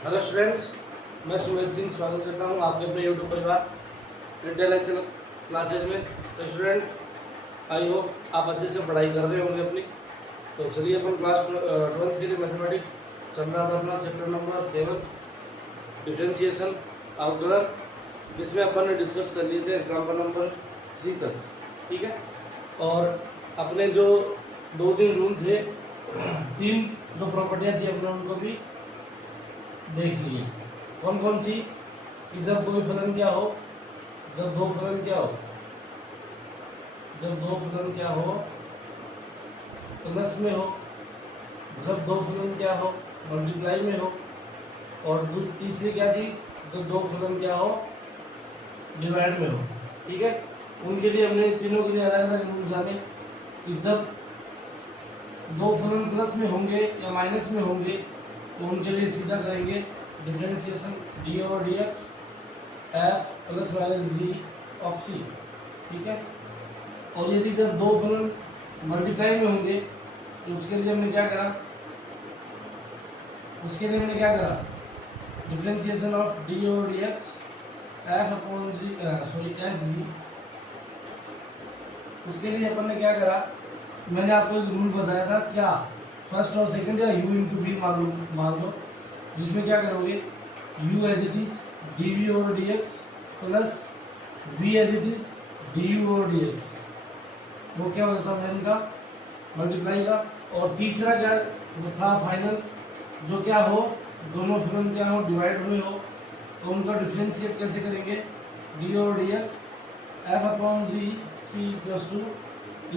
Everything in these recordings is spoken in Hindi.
हेलो स्टूडेंट्स, मैं सुमेर सिंह स्वागत करता हूं आपके अपने यूट्यूब परिवार इंटेलेक्चुअल क्लासेज में। तो स्टूडेंट, आई होप आप अच्छे से पढ़ाई कर रहे होंगे अपनी। तो चलिए अपन क्लास 12th के लिए मैथमेटिक्स चल रहा था अपना चैप्टर नंबर 7 डिफरेंशिएशन अवकलन, जिसमें अपन ने डिस्कस कर लिए थे एग्जाम्पल नंबर 3 तक। ठीक है, और अपने जो 2-3 रूल थे, 3 जो प्रॉपर्टियाँ थी अपने उनको भी देख लिए। कौन कौन सी? कि जब कोई फलन क्या हो, जब दो फलन क्या हो, जब दो फलन क्या हो प्लस में हो, जब दो फलन क्या हो मल्टीप्लाई में हो, और तीसरी क्या थी, जब दो फलन क्या हो डिवाइड में हो। ठीक है, उनके लिए हमने तीनों के लिए अलग अलग रूल जाने कि जब दो फलन प्लस में होंगे या माइनस में होंगे तो उनके लिए सीधा करेंगे differentiation d over d x f plus minus g of c. ठीक है, और यदि जब दो फलन मल्टीप्लाई में होंगे तो उसके लिए हमने क्या करा, differentiation of d over d x f upon g f g. उसके लिए अपन ने क्या करा, मैंने आपको एक रूल बताया था, क्या फर्स्ट और सेकंड या u इंटू वी मान लो, जिसमें क्या करोगे u as it is d v over d x plus v as it is d u over d x. वो क्या होता था इनका मल्टीप्लाई का। और तीसरा क्या था फाइनल, जो क्या हो दोनों फलन क्या हो डिवाइड हुए हो तो उनका डिफरेंशिएट कैसे करेंगे, d over d x f upon g c equals to.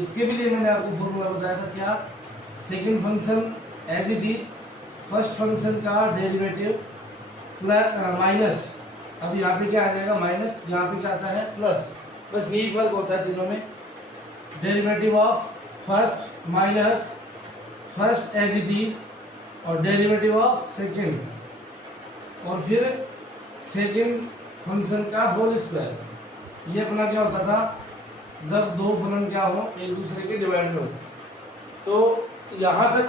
इसके भी लिए मैंने आपको फॉर्मूला बताया था, क्या second function as it is first function का डेरिवेटिव प्लस माइनस, अब यहाँ पे क्या आ जाएगा माइनस, यहाँ पे क्या आता है प्लस। बस यही फर्क होता है तीनों में, derivative of first minus first as it is और डेरिवेटिव ऑफ सेकेंड, और फिर सेकेंड फंक्शन का होल स्क्वायर। ये अपना क्या होता था जब दो फलन क्या हो एक दूसरे के डिवाइड में हो। तो यहाँ तक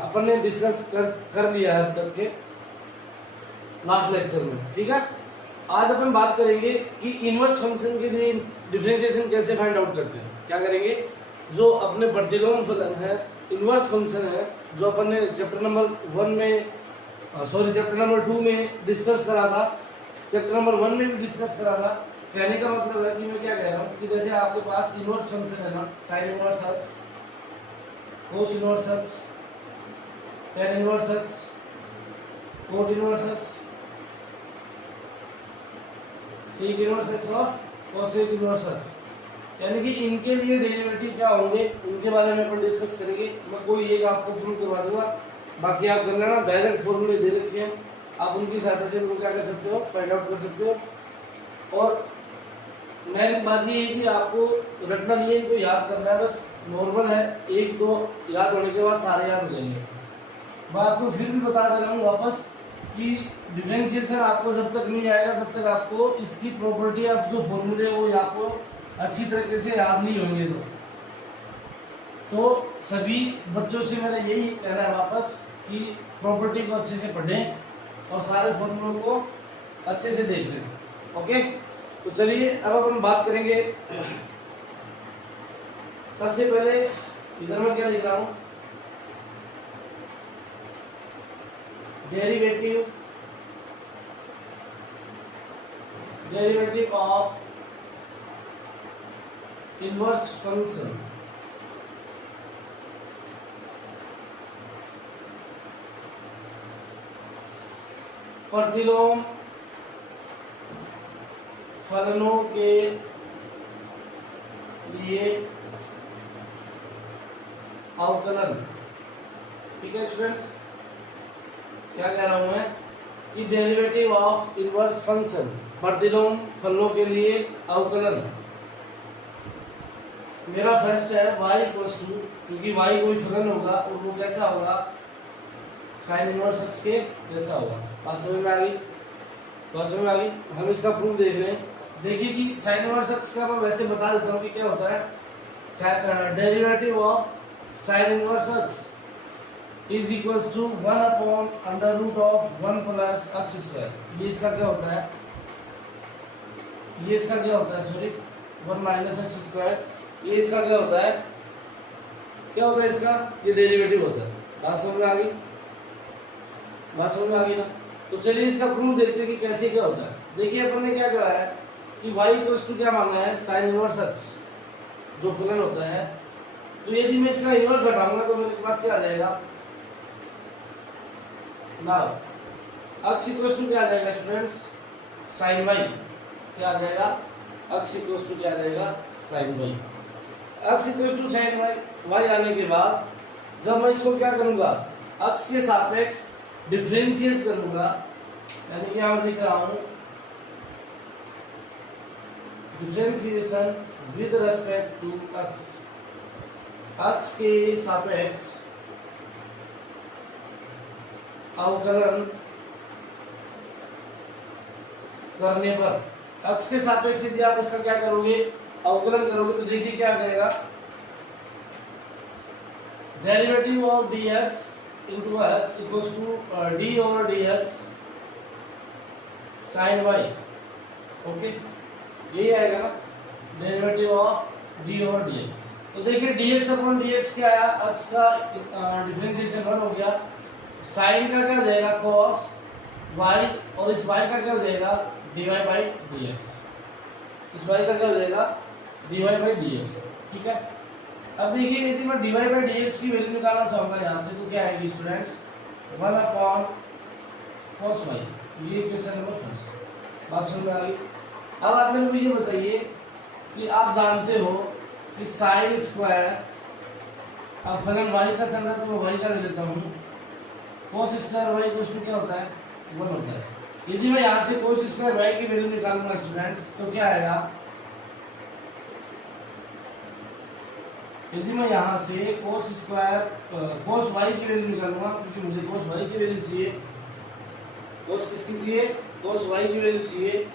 अपन ने डिस्कस कर लिया है अब तक के लास्ट लेक्चर में। ठीक है, आज अपन बात करेंगे कि इनवर्स फंक्शन के लिए डिफरेंशिएशन कैसे फाइंड आउट करते हैं। क्या करेंगे, जो अपने प्रतिलोम फलन है, इनवर्स फंक्शन है, जो अपन ने चैप्टर नंबर 1 में चैप्टर नंबर 2 में डिस्कस करा था, चैप्टर नंबर 1 में भी डिस्कस करा था। कहने का मतलब है कि मैं क्या कह रहा हूँ कि जैसे आपके पास इनवर्स फंक्शन है ना, sine inverse x, cos inverse x, tan inverse x, cot inverse x, sec inverse x और कोसेक इनवर्स एक्स, यानी कि इनके लिए डेरिवेटिव क्या होंगे उनके बारे में अपन डिस्कस करेंगे। मैं कोई एक आपको प्रूव करवा दूंगा, बाकी आप कर लेना। डायरेक्ट फॉर्मूले दे रखे हैं, आप उनकी सहायता से उनको क्या कर सकते हो, फाइंड आउट कर सकते हो। और मेन बात ये है कि आपको रटना नहीं है, इनको याद करना है, बस नॉर्मल है, एक दो याद होने के बाद सारे याद हो जाएंगे। मैं आपको फिर भी बता दे रहा हूँ वापस कि डिफरेंशिएशन आपको जब तक नहीं आएगा तब तक आपको इसकी प्रॉपर्टी ऑफ जो फॉर्मूले वो आपको अच्छी तरीके से याद नहीं होंगे। तो सभी बच्चों से मेरा यही कहना है वापस कि प्रॉपर्टी को अच्छे से पढ़ें और सारे फॉर्मूलों को अच्छे से देख लें। ओके, तो चलिए अब अपन बात करेंगे। सबसे पहले इधर मैं क्या लिख रहा हूं, डेरिवेटिव ऑफ इनवर्स फंक्शन। प्रतिलोम फलनों के लिए अवकलन। ठीक है स्टूडेंट्स, क्या कह रहा हूं मैं कि डेरिवेटिव ऑफ इनवर्स फंक्शन, प्रतिलोम फलनों के लिए अवकलन। मेरा फर्स्ट है y इक्वल्स टू, क्योंकि y कोई फलन होगा और वो कैसा होगा, साइन इनवर्स x के जैसा होगा। बात समझ में आ गई? बात समझ में आ गई? हम इसका प्रूफ देख रहे हैं। देखिए कि साइन इनवर्स x का मैं वैसे बता देता हूँ कि क्या होता है, derivative of sine inverse x is equals to 1 upon under root of 1 plus x square. ये इसका क्या होता है, ये इसका क्या होता है, सॉरी 1 माइनस एक्स स्क्वायर। ये इसका क्या होता है, क्या होता है इसका, ये डेरिवेटिव होता है। बात समझ में आ गई, बात समझ में आ गई ना। तो चलिए इसका प्रूफ देखते हैं कि कैसे क्या होता है। देखिए अपन ने क्या करा है कि y इक्वल्स टू क्या मांगा है, साइन इनवर्स x, जो फलन होता है। तो यदि मैं इसका इनवर्स हटाऊंगा तो मेरे पास क्या आ जाएगा ना, x इक्वल्स टू क्या आ जाएगा स्टूडेंट्स, साइन y। क्या आ जाएगा, x इक्वल्स टू क्या आ जाएगा, sine y। x equals to sine y आने के बाद जब मैं इसको क्या करूंगा, x के सापेक्ष डिफरेंशिएट करूंगा, यानी कि मैं लिख रहा हूं differentiation with respect to x, x के सापेक्ष अवकलन करने पर, x के सापेक्ष यदि आप इसका क्या करोगे, अवकलन करोगे, तो देखिए क्या आ जाएगा, derivative of dx into x equals to d over dx sin y। Okay, यही आएगा ना, derivative of d over dx। तो देखिए dx अपॉन dx क्या आया, x का डिफरेंशिएशन 1 हो गया, sin का क्या हो जाएगा cos y, और इस y का क्या हो जाएगा dy by dx, इस y का क्या हो जाएगा dy by dx। ठीक है, अब देखिए यदि मैं dy by dx की वैल्यू निकालना चाहूंगा यहाँ से, तो क्या आएगी स्टूडेंट्स, 1 अपॉन cos y। ये इक्वेशन नंबर 1। बात समझ में आ गई। अब आप मेरे को ये बताइए कि आप जानते हो कि साइन स्क्वायर, अब फलन y का चल रहा है तो मैं y का ले लेता हूँ, cos square y equals to क्या होता है, 1 होता है। यदि मैं यहाँ से cos स्क्वायर y की वैल्यू निकालूंगा स्टूडेंट्स, तो क्या आएगा, यदि मैं यहाँ से cos y की वैल्यू निकालूंगा, क्योंकि मुझे cos y की वैल्यू चाहिए, cos किसकी चाहिए, cos y की वैल्यू चाहिए,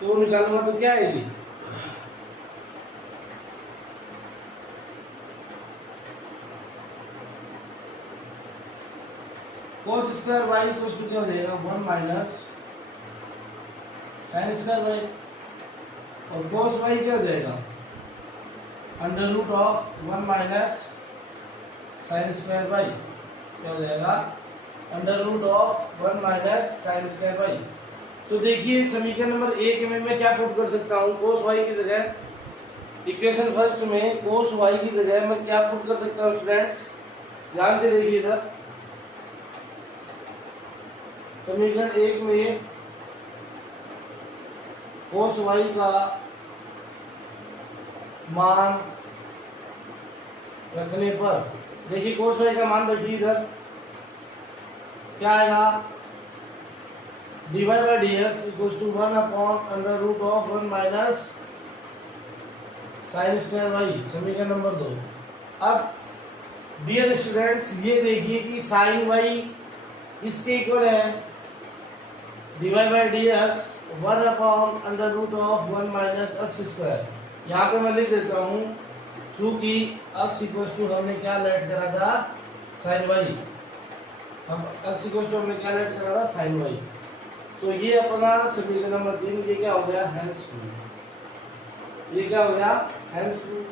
तो निकालूंगा तो क्या आएगी, cos square y equals to क्या हो जाएगा, 1 माइनस sin स्क्वायर y, और cos y क्या हो जाएगा, under root of 1 minus sine square y, क्या हो जाएगा, under root of 1 minus sine square y. तो देखिए समीकरण नंबर 1 में मैं क्या पुट कर सकता हूँ, cos y की जगह, इक्वेशन फर्स्ट में cos y की जगह मैं क्या पुट कर सकता हूँ स्टूडेंट्स, ध्यान से देखिए इधर, समीकरण 1 में cos y का मान रखने पर, देखिए cos y का मान रखिए इधर, क्या आएगा, dy by dx equals to 1 upon under root of 1 minus sine square y, समीकरण नंबर 2। अब डियर स्टूडेंट्स ये देखिए कि साइन y इसके इक्वल है dy by dx 1 upon under root of 1 minus x square. यहाँ पे मैं लिख देता हूँ, चूंकि x इक्वल्स टू हमने क्या लेट करा था, साइन y, हम x इक्वल्स टू हमने क्या लेट करा था, साइन y। तो ये अपना समीकरण नंबर 3, ये क्या हो गया, हेंस प्रूफ। ये क्या हो गया, हेंस प्रूफ।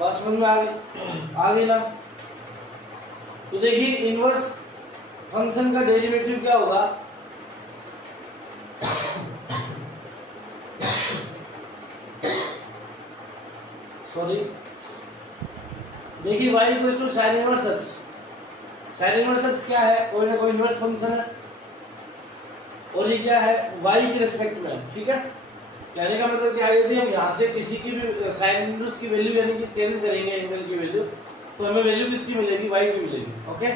बस समझ में आ गई ना। तो देखिए इनवर्स फंक्शन का डेरिवेटिव क्या होगा, सॉरी, देखिए y equals to sine inverse x। Sine inverse x क्या है, कोई ना कोई इनवर्स फंक्शन है, और ये क्या है, y की रिस्पेक्ट में। ठीक है, कहने का मतलब क्या है, यदि हम यहाँ से किसी की भी साइन इनवर्स की वैल्यू यानी कि चेंज करेंगे एंगल की वैल्यू, तो हमें वैल्यू किसकी मिलेगी, y की मिलेगी। ओके,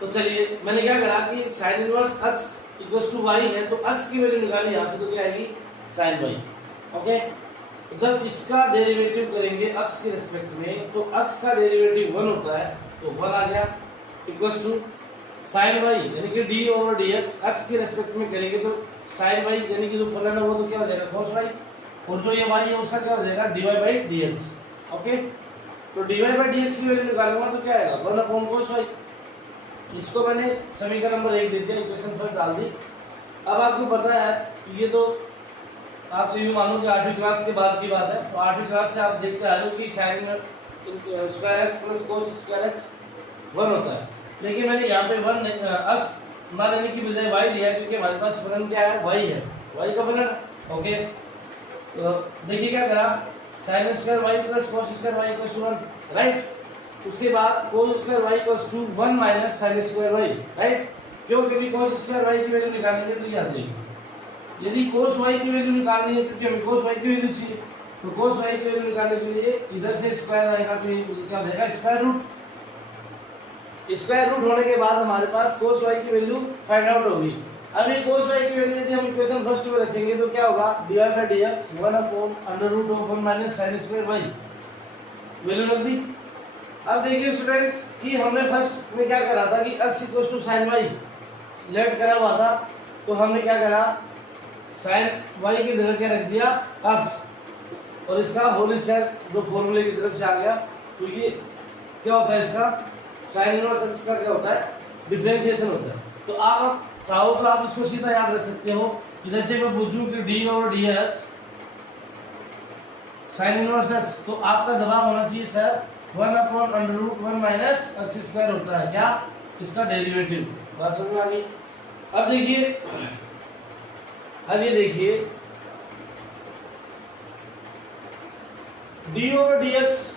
तो चलिए मैंने क्या करा कि sine inverse x equals to y है, तो x की वैल्यू निकाली यहाँ से, तो क्या आएगी, साइन y। ओके, जब इसका डेरिवेटिव करेंगे x के रिस्पेक्ट में, तो x का डेरिवेटिव 1 होता है, तो 1 आ गया, इक्वल्स टू साइन y यानी कि d ओवर dx, x के रिस्पेक्ट में करेंगे तो साइन y यानी कि जो फलन है वो तो क्या हो जाएगा, cos y, और जो ये y है उसका क्या हो जाएगा, dy by dx। ओके, तो dy by dx की वैल्यू निकालूंगा तो क्या आएगा, 1 अपॉन cos y। इसको मैंने समीकरण नंबर 1 दे दिया, इक्वेशन फर्स्ट डाल दी। अब आपको पता है ये तो आप यूँ मानो कि 8वीं क्लास के बाद की बात है, तो 8वीं क्लास से आप देखते आ रहे हो कि sine square x plus cos square x 1 होता है, लेकिन मैंने यहाँ पे 1 अक्स ना लेने की बजाय वाई लिया, क्योंकि हमारे पास फलन क्या है, वाई है, वाई का फलन। ओके, तो देखिए क्या करा, sine square y plus cos square y equals to 1, right. उसके बाद cos square y equals to 1 minus sine square y, right. क्यों? क्योंकि कोस स्क्वायर वाई की वैल्यू निकालनी है तो ये आ जाएगी। यदि कोस वाई की वैल्यू निकालनी है, क्योंकि हमें कोस वाई की वैल्यू चाहिए, तो कोस वाई की वैल्यू निकालने के लिए इधर से स्क्वायर आएगा, तो ये क्या हो जाएगा, स्क्वायर रूट। स्क्वायर रूट होने के बाद हमारे पास कोस वाई की वैल्यू फाइंड आउट होगी। अब ये कोस वाई की वैल्यू यदि हम इक्वेशन फर्स्ट में रखेंगे तो क्या होगा, dy by dx 1 upon under root of 1 minus sine square y, value रख दी। अब देखिए स्टूडेंट्स कि हमने फर्स्ट में क्या करा था कि x equals to sine y let करा हुआ था, तो हमने क्या करा, साइन वाई की जगह क्या रख दिया, x, और इसका होल स्क्वायर जो फॉर्मूले की तरफ से आ गया, तो ये क्या होता है, इसका साइन इनवर्स x का क्या होता है, डिफरेंशिएशन होता है। तो आप चाहो तो आप इसको सीधा याद रख सकते हो कि जैसे मैं पूछूं कि d और dx साइन इनवर्स x, तो आपका जवाब होना चाहिए sir 1 upon under root 1 minus x square होता है क्या, इसका डेरिवेटिव। बात समझ में आ गई। अब देखिए, अब ये देखिए d over dx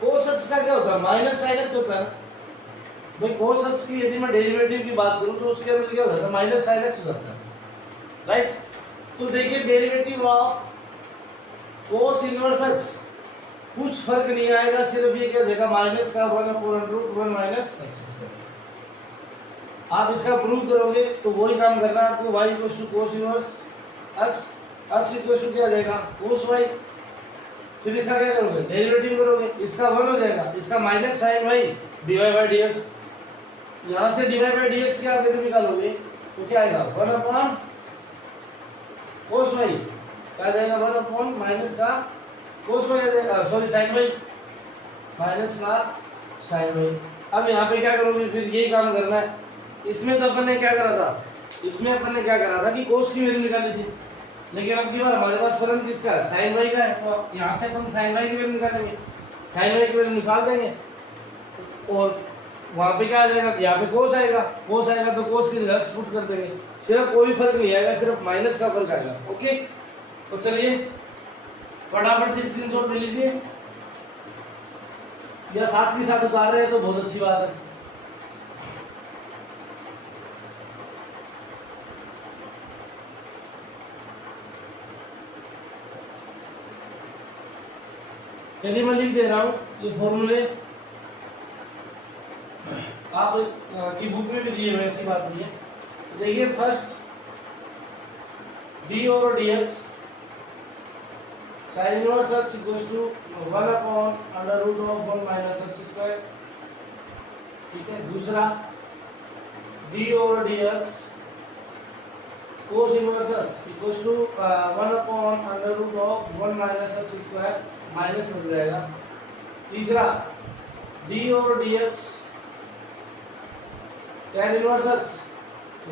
cos x का क्या होता है, माइनस साइन x होता है। भाई cos x की यदि मैं डेरिवेटिव की बात करूं तो उसके अंदर क्या होता है, माइनस साइन x हो जाता है, राइट। तो देखिए derivative of cos inverse x कुछ फर्क नहीं आएगा, सिर्फ ये क्या देगा, माइनस का 1 upon root 1 minus x square. आप इसका प्रूव करोगे तो वही काम करना है आपको, y equals to cos inverse x, x equals to क्या आ जाएगा, cos y। फिर इसका क्या करोगे, डेरिवेटिव करोगे, इसका 1 हो जाएगा, इसका minus sine y dy by dx। यहाँ से dy बाय dx क्या वैल्यू निकालोगे तो क्या आएगा, 1 अपॉन cos y, क्या जाएगा, 1 अपॉन माइनस का cos y, sorry sine y, minus का साइन y। अब यहाँ पे क्या करोगे, फिर यही काम करना है। इसमें तो अपन ने क्या करा था, इसमें अपन ने क्या करा था कि cos की वैल्यू निकाली थी, लेकिन अब की बार हमारे पास फलन किसका है, साइन y का है, तो यहाँ से अपन साइन y की वैल्यू निकालेंगे, साइन y की वैल्यू निकाल देंगे, और वहाँ पे क्या आ जाएगा, यहाँ पे cos आएगा, cos आएगा तो cos की जगह x पुट कर देंगे, सिर्फ कोई फर्क नहीं आएगा, सिर्फ माइनस का फर्क आएगा। ओके, तो चलिए फटाफट से स्क्रीनशॉट ले लीजिए, या साथ के साथ उतार रहे हैं तो बहुत अच्छी बात है। चलिए मैं लिख दे रहा हूँ ये फॉर्मूले, आप की बुक में भी दिए हुए, ऐसी बात नहीं है। देखिए first d over dx sine inverse x equals to 1 upon under root of 1 minus x square, ठीक है। दूसरा d over dx cos inverse x equals to 1 upon under root of 1 minus x square, minus लग जाएगा। तीसरा d over dx tan inverse x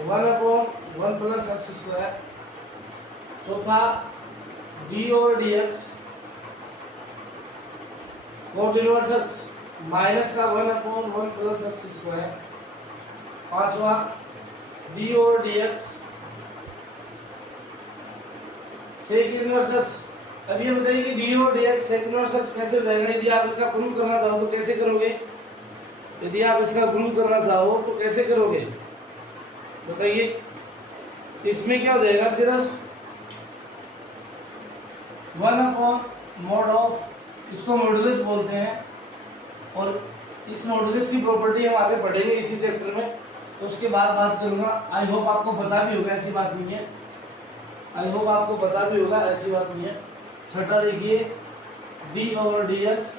1 upon 1 plus x square. चौथा d over dx cot inverse x minus का 1 अपॉन 1 प्लस एक्स स्क्वायर। पांचवा d over dx sec inverse x। अब ये बताइए कि d over dx sec inverse x कैसे हो जाएगा, यदि आप इसका प्रूव करना चाहो तो कैसे करोगे, यदि आप इसका प्रूव करना चाहो तो कैसे करोगे बताइए। इसमें क्या हो जाएगा, सिर्फ 1 अपॉन मॉड ऑफ, इसको मॉडुलस बोलते हैं, और इस मॉडुलस की प्रॉपर्टी हम आगे पढ़ेंगे इसी चैप्टर में, तो उसके बाद बात करूंगा। आई होप आपको पता भी होगा, ऐसी बात नहीं है, आई होप आपको पता भी होगा, ऐसी बात नहीं है। छठा देखिए d over dx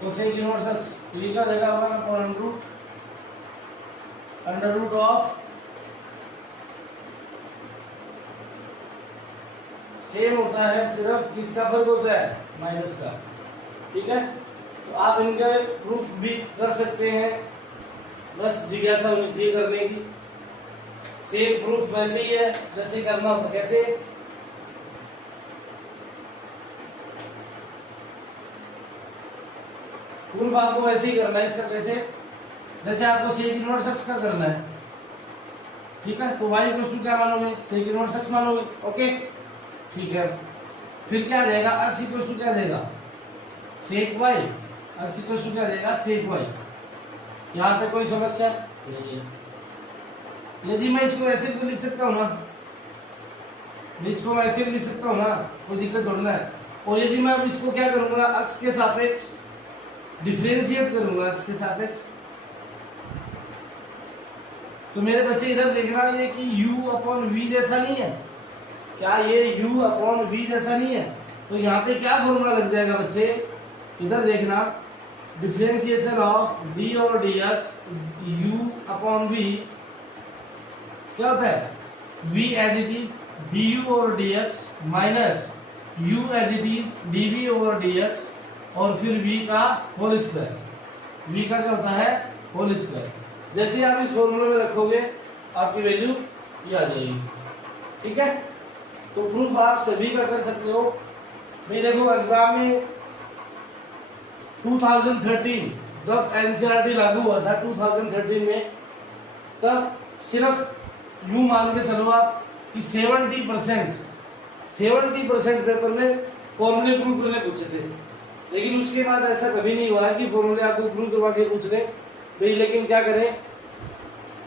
cosec inverse x लिखा जाएगा 1 upon under root of, same होता है, सिर्फ किसका फर्क होता है, माइनस का, ठीक है। तो आप इनके प्रूफ भी कर सकते हैं, बस जिज्ञासा होनी चाहिए करने की। सेम प्रूफ वैसे ही है जैसे करना होता। कैसे? प्रूफ आपको वैसे ही करना है इसका। कैसे? जैसे आपको सेक इनवर्स एक्स का करना है, ठीक है, तो y इक्वल टू क्या मानोगे? सेक इनवर्स एक्स मानोगे। ओके, ठीक है। फिर क्या रहेगा? x इक्वल टू क्या देगा? सेक y। x इक्वल टू क्या देगा? सेक y। यहाँ तक कोई समस्या नहीं है। यदि मैं इसको ऐसे भी लिख सकता हूँ ना, इसको मैं ऐसे भी लिख सकता हूँ ना, कोई दिक्कत थोड़ी ना है। और यदि मैं अब इसको क्या करूँगा, x के सापेक्ष डिफरेंशिएट करूँगा, x के सापेक्ष, तो मेरे बच्चे इधर देखना ये कि u अपॉन v जैसा नहीं है क्या? ये u अपॉन v जैसा नहीं है? तो यहाँ पे क्या फॉर्मूला लग जाएगा बच्चे? इधर देखना, डिफरेंशिएशन ऑफ d और dx u अपॉन v क्या होता है? v as it is du और dx minus u as it is dv और dx और फिर v का होल स्क्वायर। v का क्या होता है? Whole square. जैसे ही आप इस फॉर्मूले में रखोगे आपकी वैल्यू ये आ जाएगी, ठीक है। तो प्रूफ आप सभी का कर सकते हो भाई। देखो एग्जाम में 2013 जब एनसीईआरटी लागू हुआ था 2013 में, तब सिर्फ यूं मान के चलो आप कि 70% पेपर में फॉर्मूले प्रूव करने पूछे थे। लेकिन उसके बाद ऐसा कभी नहीं हुआ कि फॉर्मूले आपको प्रूव करवा के पूछ रहे भाई। लेकिन क्या करें,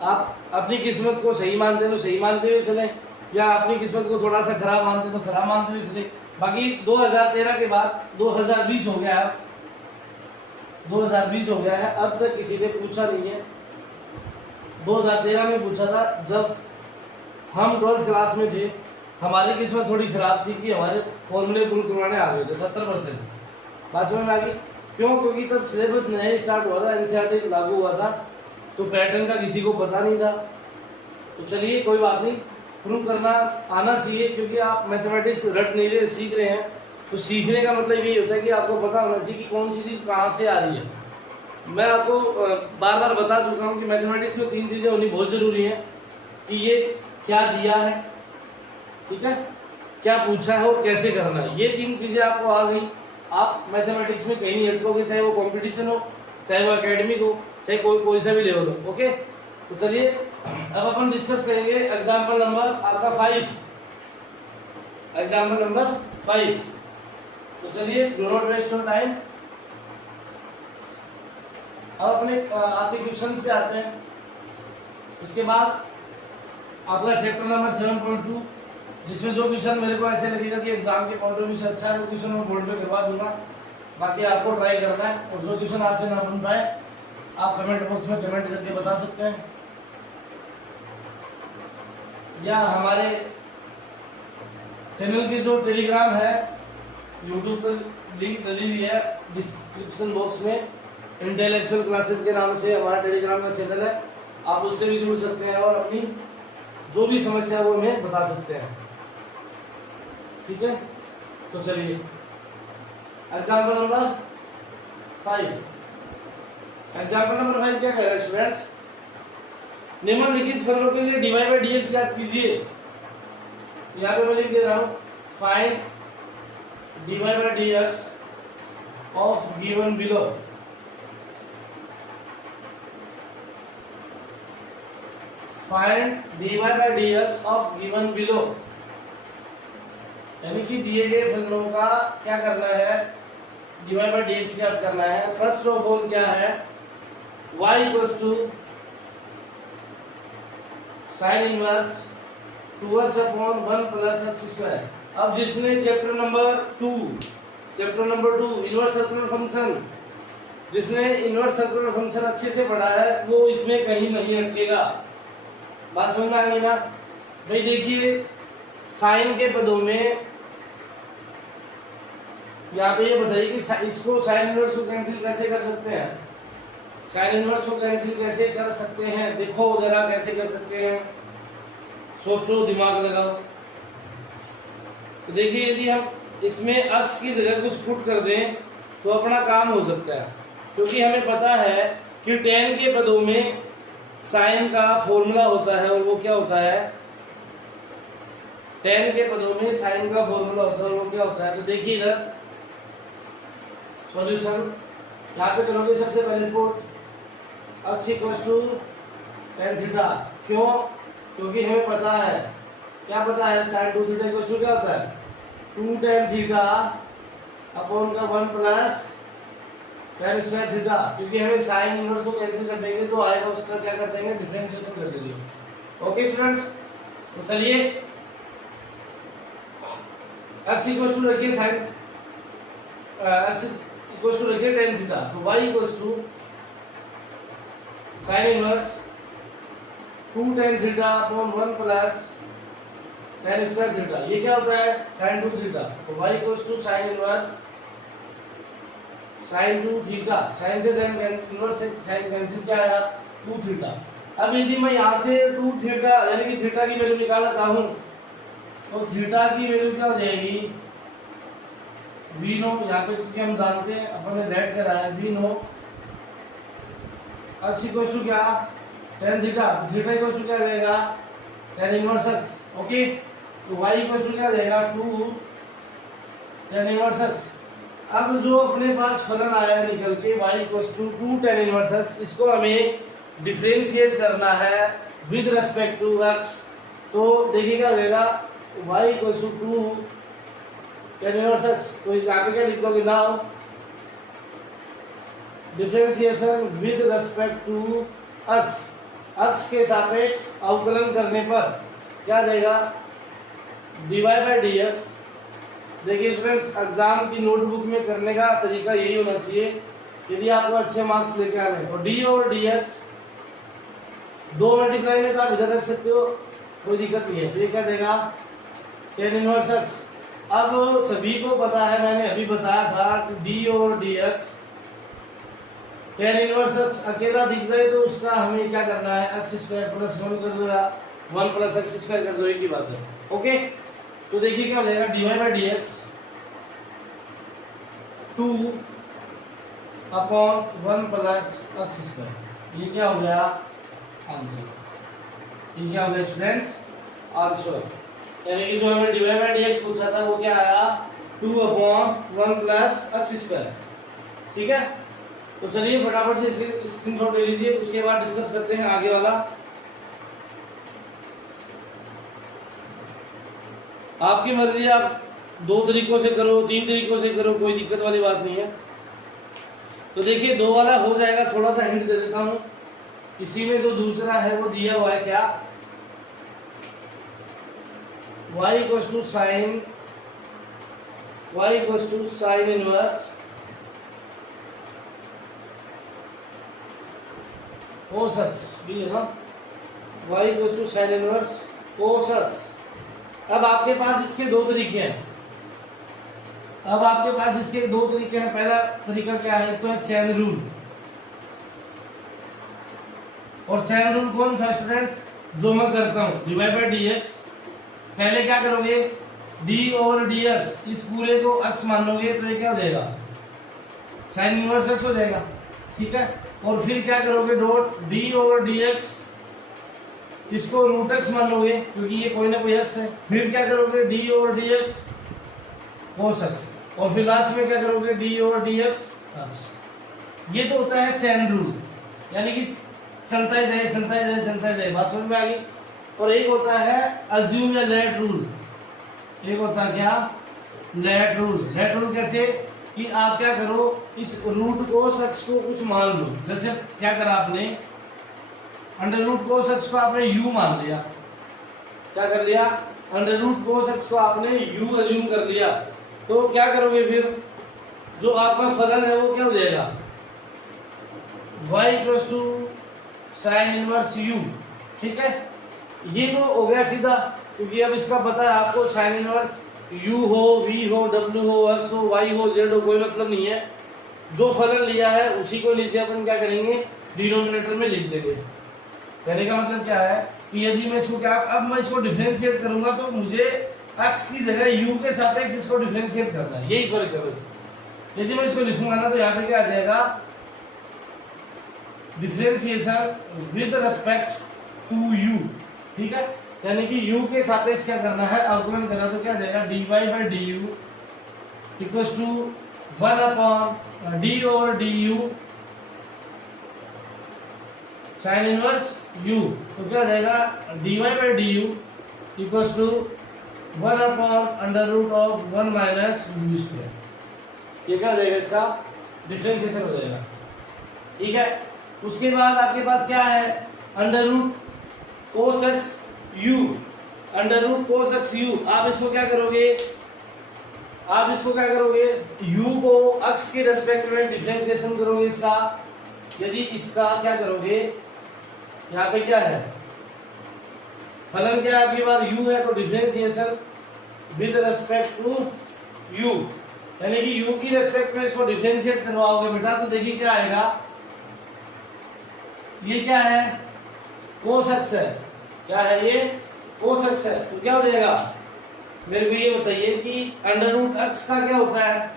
आप अपनी किस्मत को सही मानते तो सही मानते हुए चलें, या अपनी किस्मत को थोड़ा सा खराब मानते तो खराब मानते हुए चलें। बाकी 2013 के बाद 2020 हो गया है, 2020 हो गया है, अब तक किसी ने पूछा नहीं है। 2013 में पूछा था जब हम 12th क्लास में थे। हमारी किस्मत थोड़ी खराब थी कि हमारे फॉर्मूले प्रूव करवाने आ गए थे 70%। बात समझ में आ गई? क्यों? क्योंकि तब सिलेबस नया स्टार्ट हुआ था, एनसीईआरटी लागू हुआ था, तो पैटर्न का किसी को पता नहीं था। तो चलिए कोई बात नहीं, प्रूव करना आना चाहिए, क्योंकि आप मैथमेटिक्स रट नहीं रहे, सीख रहे हैं। तो सीखने का मतलब यही होता है कि आपको पता होना चाहिए कि कौन सी चीज़ कहाँ से आ रही है। मैं आपको बार बार बता चुका हूँ कि मैथमेटिक्स में 3 चीज़ें होनी बहुत ज़रूरी हैं कि ये क्या दिया है, ठीक है, क्या पूछा है और कैसे करना है। ये 3 चीज़ें आपको आ गई, आप मैथमेटिक्स में कहीं नहीं अटकोगे, चाहे वो कंपटीशन हो, चाहे वो एकेडमिक हो, चाहे कोई सा भी लेवल हो। ओके, तो चलिए अब अपन डिस्कस करेंगे एग्जाम्पल नंबर आपका 5। Example number 5। तो चलिए do not waste your time. अब अपने आपके क्वेश्चंस पे आते हैं। उसके बाद आपका चैप्टर नंबर 7.2, जिसमें जो क्वेश्चन मेरे को ऐसे लगेगा कि एग्जाम के पॉइंट ऑफ व्यू से अच्छा है वो क्वेश्चन मैं बोर्ड पे करवा दूंगा। बाकी आपको ट्राई करना है, और जो क्वेश्चन आपसे ना बन पाए आप कमेंट बॉक्स में कमेंट करके बता सकते हैं, या हमारे चैनल के जो टेलीग्राम है, यूट्यूब पर लिंक डली हुई है डिस्क्रिप्शन बॉक्स में, इंटेलेक्चुअल क्लासेस के नाम से हमारा टेलीग्राम का चैनल है। आप उससे भी जुड़ सकते हैं और अपनी जो भी समस्या है वो हमें बता सकते हैं, ठीक है। तो चलिए एग्जाम्पल नंबर 5। एग्जाम्पल नंबर 5 क्या कह रहा है स्टूडेंट्स? निम्नलिखित फलों के लिए dy बाई dx याद कीजिए। यहाँ पे मैं लिख दे रहा हूँ, find dy by dx of given below. Find dy by dx of given below, यानी कि दिए गए फलनों का क्या करना है? dy बाई dx याद करना है। फर्स्ट ऑफ ऑल क्या है? y equals to sine inverse 2x upon 1 plus x square. अब जिसने chapter number 2 inverse circular function, जिसने इनवर्स सर्कुलर फंक्शन अच्छे से पढ़ा है वो इसमें कहीं नहीं अटकेगा। बात समझ में आ गई ना भाई? देखिए साइन के पदों में यहाँ पे ये बताइए कि इसको साइन इनवर्स को कैंसिल कैसे कर सकते हैं? साइन इनवर्स को कैंसिल कैसे कर सकते हैं? देखो जरा कैसे कर सकते हैं, सोचो, दिमाग लगाओ। तो देखिए यदि हम इसमें x की जगह कुछ पुट कर दें तो अपना काम हो सकता है, क्योंकि हमें पता है कि tan के पदों में साइन का फॉर्मूला होता है, और वो क्या होता है, tan के पदों में साइन का फॉर्मूला होता है, और वो क्या होता है। तो देखिए इधर सॉल्यूशन यहाँ पे करोगे, सबसे पहले put x equals to tan theta. क्यों? क्योंकि हमें पता है, क्या पता है, साइन 2 थीटा इक्वल्स टू क्या होता है, 2 tan थीटा अपॉन का 1 प्लस tan स्क्वायर थीटा। क्योंकि हमें साइन इनवर्स को कैंसिल कर देंगे तो आएगा, उसका क्या कर देंगे, डिफरेंशिएशन कर देंगे। ओके स्टूडेंट्स, तो चलिए x इक्वल्स टू रखिए साइन, x इक्वल्स टू रखिए tan थीटा, तो y equals to sine inverse 2 tan theta upon 1 plus tan square theta. ये क्या होता है, sin 2 थीटा, तो y equals to sine inverse sin 2 theta. Sine से साइन इनवर्स से साइन कैंसिल, क्या आया, 2 थीटा। अब यदि मैं यहाँ से 2 थीटा यानी कि थीटा की वैल्यू निकालना चाहूँ, तो थीटा की वैल्यू क्या हो जाएगी, वी नो। यहाँ पे क्योंकि हम जानते हैं, अपन ने रेड करा है, we know x equals to क्या, tan theta, theta equals to क्या रहेगा, tan इनवर्स x। ओके, तो y इक्वल्स टू क्या रहेगा, 2 tan इनवर्स x। अब जो अपने पास फलन आया निकल के y equals to 2 tan inverse x, इसको हमें डिफरेंशिएट करना है विद रेस्पेक्ट टू x। तो देखिए क्या रहेगा, y equals to 2 tan inverse x। तो यहाँ पे क्या लिखोगे, now differentiation with respect to x, x के सापेक्ष अवकलन करने पर क्या देगा, dy बाई dx। देखिए स्टूडेंट्स, एग्जाम की नोटबुक में करने का तरीका यही होना चाहिए यदि आपको अच्छे मार्क्स लेके आने। और डी और dx 2 मल्टीप्लाई में तो आप इधर रख सकते हो, कोई दिक्कत नहीं है। तो ये क्या देगा, tan इनवर्स x। अब सभी को पता है, मैंने अभी बताया था कि डी और dx tan इनवर्स x अकेला दिख जाए तो उसका हमें क्या करना है, x स्क्वायर प्लस 1 कर दो या 1 प्लस x स्क्वायर कर दो, एक ही बात है। ओके, तो देखिए क्या हो जाएगा, dy by dx 2 upon 1 plus x square. ये क्या हो गया, आंसर। ये क्या हो गया स्टूडेंट्स, आंसर। यानी कि जो हमें dy बाई dx पूछा था वो क्या आया, 2 अपॉन 1 प्लस x स्क्वायर। ठीक है, तो चलिए फटाफट से इसके स्क्रीनशॉट ले लीजिए, उसके बाद डिस्कस करते हैं आगे वाला। आपकी मर्जी, आप 2 तरीकों से करो, 3 तरीकों से करो, कोई दिक्कत वाली बात नहीं है। तो देखिए 2 वाला हो जाएगा, थोड़ा सा हिंट दे देता हूँ। इसी में जो दूसरा है वो दिया हुआ है क्या, y equals to sine inverse cos x, भी है ना, y equals to sine inverse cos x। अब आपके पास इसके 2 तरीके हैं। पहला तरीका क्या है, तो है चैन रूल। और चैन रूल कौन सा स्टूडेंट्स, जो मैं करता हूं, dy बाई dx। पहले क्या करोगे, d ओवर dx, इस पूरे को x मान लोगे तो ये क्या हो जाएगा, साइन इनवर्स x हो जाएगा। ठीक है, और फिर क्या करोगे, डॉट d ओवर dx, इसको रूट x मान लोगे क्योंकि ये कोई ना कोई x है। फिर क्या करोगे, d over dx cos x, और फिर लास्ट में क्या करोगे, d ओवर dx x। ये तो होता है चैन रूल, यानी कि चलता ही जाए, बात समझ में आ गई। और एक होता है अज्यूम या लेट रूल। एक होता है क्या, लेट रूल कैसे, कि आप क्या करो, इस रूट cos x को कुछ मान लो। जैसे क्या करा आपने, अंडर रूट cos x को आपने u मान लिया। क्या कर लिया, अंडर रूट cos x को आपने u अज्यूम कर लिया। तो क्या करोगे, फिर जो आपका फलन है वो क्या हो जाएगा, y equals to sine inverse u। ठीक है, ये तो हो गया सीधा, क्योंकि अब इसका पता है आपको, साइन इनवर्स u हो, v हो, w हो, x हो, y हो, z हो, कोई मतलब नहीं है। जो फलन लिया है उसी को नीचे अपन क्या करेंगे, डिनोमिनेटर में लिख देंगे। कहने का मतलब क्या है कि यदि मैं इसको क्या, अब मैं इसको डिफरेंशिएट करूंगा तो मुझे x की जगह u के सापेक्ष इसको डिफरेंशिएट करना है, यही फर्क है बस। यदि मैं इसको लिखूंगा ना तो यहाँ पे क्या आ जाएगा, differentiation with respect to u, ठीक है, यानी कि u के सापेक्ष क्या करना है, अवकलन करना, तो क्या आ जाएगा dy by d u equal to 1 upon d over d u sine inverse u, तो क्या आ जाएगा dy by d u equal to 1 upon under root of 1 minus u square, ये क्या हो जाएगा, इसका डिफरेंशिएशन हो जाएगा, ठीक है। उसके बाद आपके पास क्या है, under root cos x u, under root cos x u, आप इसको क्या करोगे, आप इसको क्या करोगे, u को अक्ष के रेस्पेक्ट में डिफरेंशिएशन करोगे इसका, यदि इसका क्या करोगे, यहाँ पे क्या है, फलन क्या है आपके पास u है, तो differentiation with respect to u, यानी कि u की रेस्पेक्ट में इसको डिफरेंशिएट करवाओगे बेटा, तो देखिए क्या आएगा, ये क्या है, कोस एक्स है, क्या है ये, कोस एक्स है, तो क्या हो जाएगा, मेरे को ये बताइए कि अंडर रूट एक्स का क्या होता है,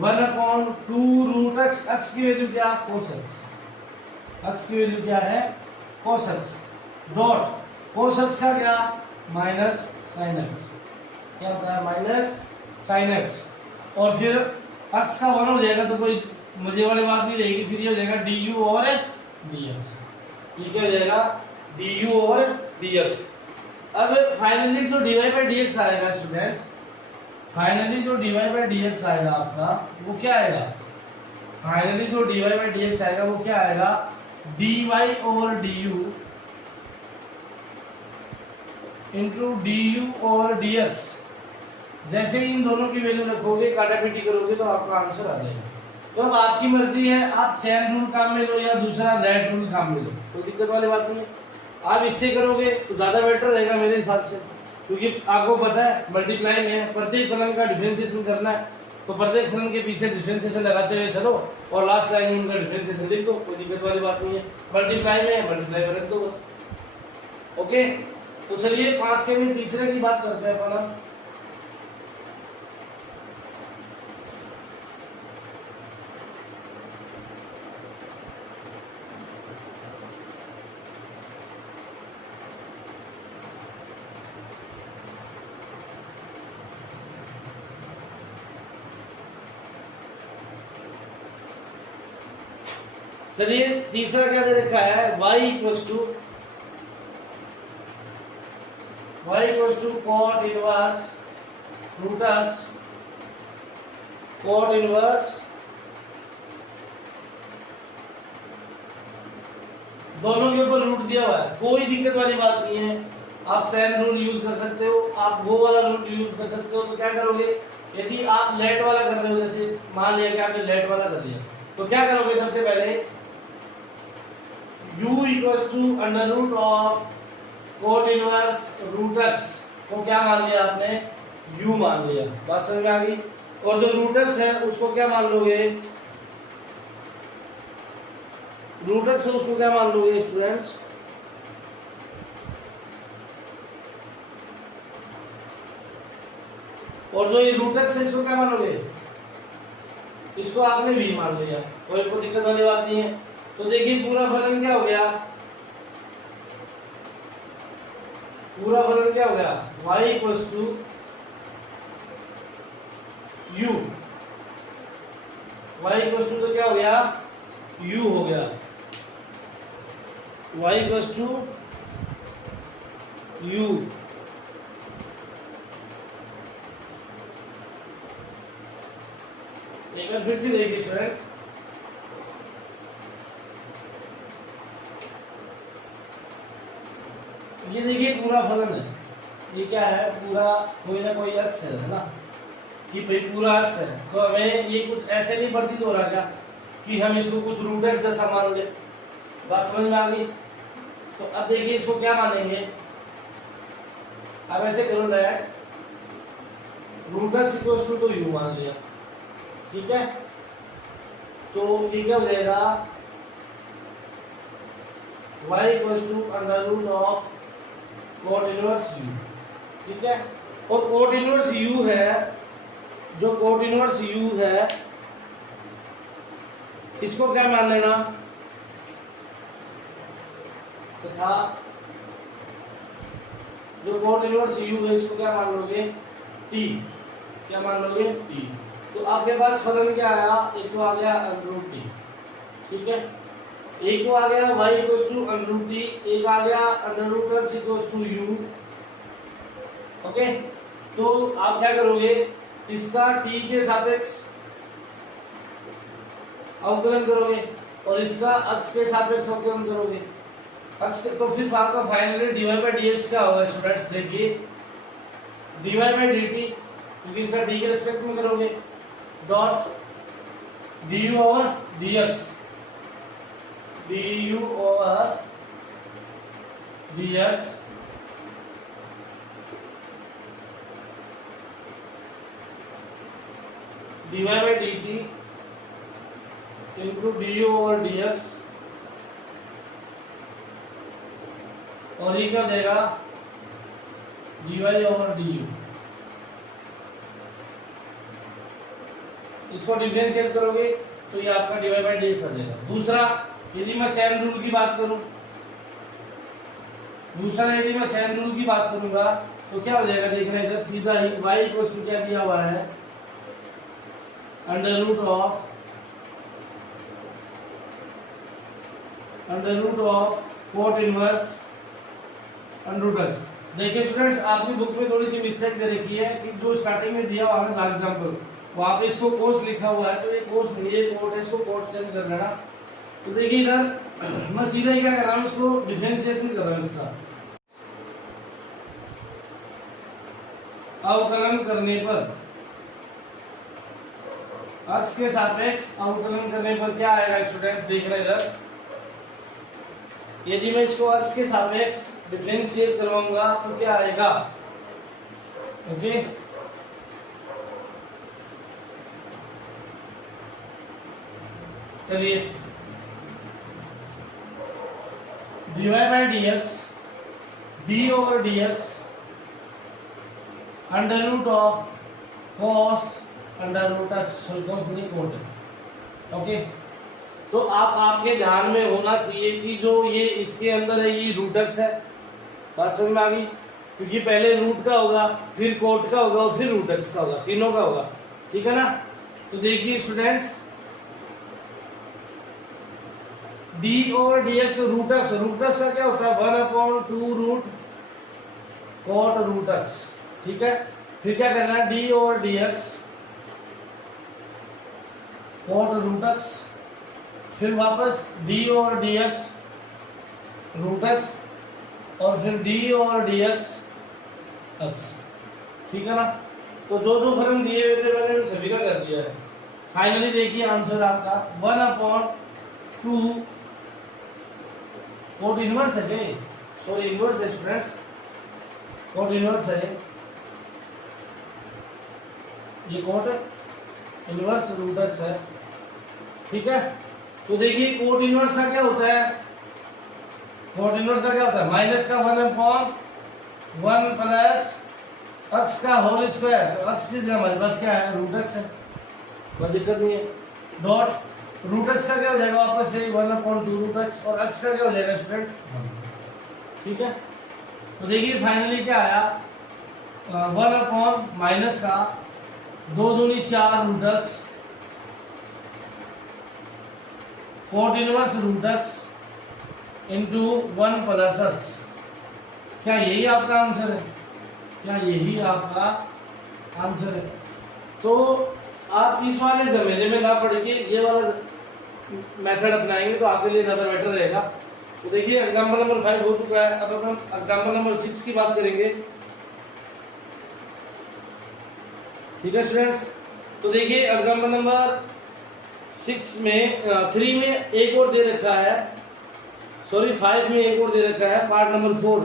1 अपॉन 2 रूट एक्स, एक्स की वैल्यू क्या, कोस एक्स, एक्स की वैल्यू क्या है, cos x, dot cos x का क्या, माइनस साइन एक्स, क्या होता है, माइनस साइन एक्स, और फिर एक्स का 1 हो जाएगा तो कोई मजे वाली बात नहीं रहेगी, फिर ये हो जाएगा d u over d x, ये क्या हो जाएगा, d u over d x. अब फाइनली जो d y by d x आएगा स्टूडेंट्स, फाइनली जो d y by d x आएगा आपका, वो क्या आएगा, फाइनली जो d y by d x आएगा वो क्या आएगा, d y over d u into d u over d x, जैसे ही इन दोनों की वैल्यू रखोगे, काटापीटी करोगे तो आपका आंसर आ जाएगा। तो अब आपकी मर्जी है, आप चैन रूल काम में लो या दूसरा लेट रूल काम में लो, कोई दिक्कत वाली बात नहीं है। आप इससे करोगे तो ज़्यादा बेटर रहेगा मेरे हिसाब से, क्योंकि आपको पता है मल्टीप्लाई में प्रत्येक फलन का डिफरेंशिएशन करना है, तो प्रत्येक फलन के पीछे डिफरेंशिएशन लगाते हुए चलो और लास्ट लाइन में उनका डिफरेंशिएशन लिख दो, कोई दिक्कत वाली बात नहीं है। मल्टीप्लाई में मल्टीप्लाई कर रख दो बस, ओके। तो चलिए 5 के में तीसरे की बात करते हैं अपन। चलिए तीसरा क्या दे रखा है, y equals to cot inverse root x, cot inverse दोनों के ऊपर रूट दिया हुआ है, कोई दिक्कत वाली बात नहीं है। आप सैन रूल यूज कर सकते हो, आप वो वाला रूल यूज कर सकते हो। तो क्या करोगे, यदि आप लेट वाला कर रहे हो, जैसे मान लिया कि आपने लेट वाला कर लिया, तो क्या करोगे, सबसे पहले u equals to under root of cot inverse root x को क्या मान लिया आपने, u मान लिया, बात समझ में आ गई। और जो रूट एक्स है उसको क्या मान लोगे, रूट एक्स है उसको क्या मान लोगे स्टूडेंट्स, और जो ये रूट एक्स है इसको क्या मानोगे, इसको आपने v मान लिया, कोई दिक्कत वाली बात नहीं है। तो देखिए पूरा फलन क्या हो गया, पूरा फलन क्या हो गया, y equals to u, y equals to तो क्या हो गया, u हो गया, y इक्वल्स टू u। एक बार फिर से देखिए स्टूडेंट्स, ये देखिए पूरा फलन है, ये क्या है, पूरा कोई ना कोई अक्ष है ना, कि भाई पूरा अक्ष है, तो हमें ये कुछ ऐसे नहीं प्रतीत हो रहा क्या कि हम इसको कुछ रूट एक्स जैसा मान ले, बात समझ में आ गई। तो अब देखिए इसको क्या मानेंगे, अब ऐसे करो direct, root x equals to तो यू मान लिया, ठीक है। तो ये क्या हो जाएगा, y equals to under root of cot inverse u, ठीक है। और कोट इनवर्स u है जो कोट इनवर्स u है इसको क्या मान लेना, तथा जो कोट इनवर्स u है इसको क्या मान लोगे, t। क्या मान लोगे, t। तो आपके पास फलन क्या आया, एक तो आ गया √t, ठीक है, एक तो आ गया y √t, एक आ गया √x u। ओके, तो आप क्या करोगे, इसका t के सापेक्ष अवकलन करोगे और इसका x के सापेक्ष अवकलन करोगे। x तो फिर आपका फाइनली dy/dx क्या होगा स्टूडेंट्स, देखिए dy/dt, क्योंकि इसका t के रिस्पेक्ट में करोगे, dot du/dx, du/dx dy/dt into du/dx, और ये क्या देगा, dy/du। इसको डिफरेंशिएट करोगे तो ये आपका dy/dx आ जाएगा। दूसरा, यदि मैं चैन रूल की बात करूं, तो क्या हो जाएगा, देखना इधर सीधा ही y इक्वल क्या दिया हुआ है, under root of cot inverse √x। देखिए स्टूडेंट्स, आपकी बुक में थोड़ी सी मिस्टेक दे रखी है कि जो स्टार्टिंग में दिया हुआ है ना एग्जांपल, वहां पे इसको कोस लिखा हुआ है, तो ये कोस नहीं है, कोट है, इसको कोट चेंज कर लेना। तो देखिए इधर मैं सीधा ही क्या कर रहा हूँ, इसको डिफरेंशिएशन कर रहा हूँ, इसका अवकलन करने पर x के सापेक्ष अवकलन करने पर क्या आएगा स्टूडेंट, देख रहे इधर, यदि मैं इसको x के सापेक्ष डिफरेंशिएट करवाऊंगा तो क्या आएगा, ओके, चलिए dy/dx d/dx under root of cos √x, sorry cos नहीं कोट, ओके। तो आपके ध्यान में होना चाहिए कि जो ये इसके अंदर है ये √x है, बात समझ में आ गई, क्योंकि पहले रूट का होगा, फिर कोट का होगा और फिर √x का होगा, तीनों का होगा, ठीक है ना। तो देखिए स्टूडेंट्स, d/dx √x का क्या होता है, 1/2 रूट कोट √x, ठीक है। फिर क्या करना है, d/dx कोट √x, फिर वापस d/dx √x और फिर d/dx x, ठीक है ना। तो जो जो फलन दिए हुए थे मैंने उन सभी का कर दिया है। फाइनली देखिए आंसर आपका 1/2 कोट इनवर्स है, सॉरी इनवर्स है स्टूडेंट्स, कोट इनवर्स है, ये कोट इनवर्स √x है, ठीक है। तो देखिए कोट इनवर्स का क्या होता है, कोट इनवर्स का क्या होता है, माइनस का 1/1 प्लस x का होल स्क्वायर, तो x की जगह हमारे पास क्या है, √x है, कोई दिक्कत नहीं है, डॉट √x का क्या हो जाएगा वापस से 1/2 √x, और x का क्या हो जाएगा स्टूडेंट, ठीक है। तो देखिए फाइनली क्या आया, 1/ माइनस का 2 दूनी 4 √x coat inverse √x into 1 plus x। क्या यही आपका आंसर है, क्या यही आपका आंसर है। तो आप इस वाले जमेले में ना पढ़ के ये वाला मेथड अपनाएंगे तो आपके लिए ज़्यादा बेटर रहेगा। तो देखिए एग्जाम्पल नंबर 5 हो चुका है, अब हम एग्जाम्पल नंबर 6 की बात करेंगे, ठीक है स्टूडेंट्स। तो देखिए एग्जाम्पल नंबर 6 में 3 में एक और दे रखा है, सॉरी 5 में एक और दे रखा है, part number 4,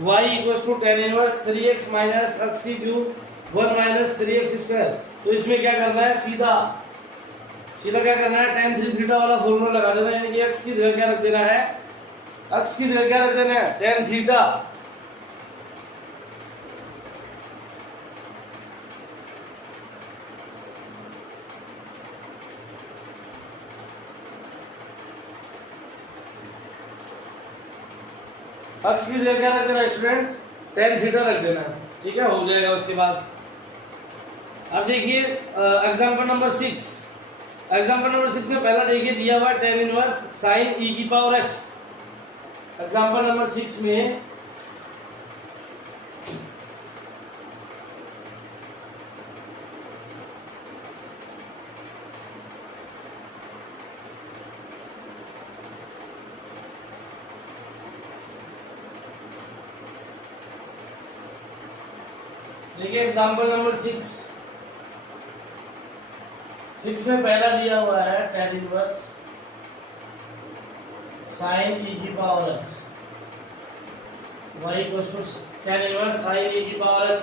y = tan inverse 3x minus x की क्यूब 1 माइनस 3x स्क्वायर। तो इसमें क्या करना है, सीधा क्या करना है, tan 3 थीटा वाला फॉर्मूला लगा देना, यानी कि x की जगह क्या रख देना है, x की जगह क्या रख देना है, tan थीटा अक्ष की जगह क्या रख देना है स्टूडेंट्स, tan थीटा रख देना है, ठीक है, हो जाएगा। उसके बाद अब देखिए एग्जांपल नंबर 6, एग्जांपल नंबर 6 में पहला देखिए दिया हुआ tan इनवर्स sin e की पावर x। एग्जांपल नंबर 6 में देखिए एग्जांपल नंबर 6 में पहला दिया हुआ है tan इनवर्स sin e की power x, y equals to tan inverse sin e की पावर x।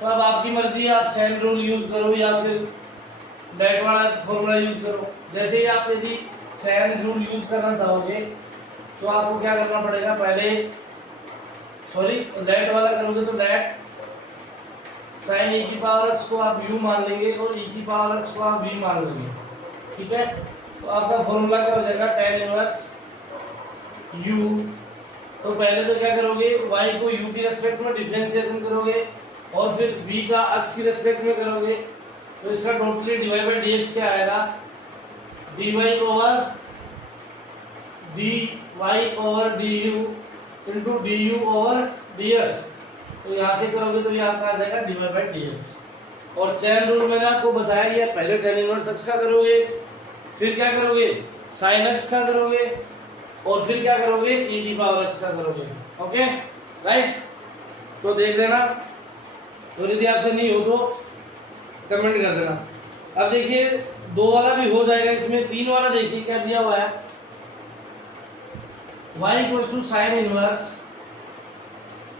तो अब आपकी मर्जी है, आप चैन रूल यूज करो या फिर लेट वाला फॉर्मूला यूज करो। जैसे ही आप यदि चैन रूल यूज करना चाहोगे तो आपको क्या करना पड़ेगा, पहले लेट वाला करोगे तो लेट sin e की पावर x को आप u मान लेंगे और e की पावर x को आप v मान लेंगे, ठीक है। तो आपका फॉर्मूला क्या हो जाएगा, tan इनवर्स u। तो पहले तो क्या करोगे, y को u की रेस्पेक्ट में डिफरेंशिएशन करोगे और फिर v का x की रेस्पेक्ट में करोगे, तो इसका टोटली dy बाई dx क्या आएगा, dy over du into du over dx। तो यहाँ से करोगे तो ये आपका आ जाएगा dy बाई dx। और चैन रूल मैंने आपको बताया ही है, पहले tan इनवर्स x का करोगे, फिर क्या करोगे sin x का करोगे और फिर क्या करोगे e की पावर x का करोगे, ओके राइट। तो देख लेना, और यदि आपसे नहीं हो तो कमेंट कर देना। अब देखिए 2 वाला भी हो जाएगा, इसमें 3 वाला देखिए क्या दिया हुआ है, y equals to sin inverse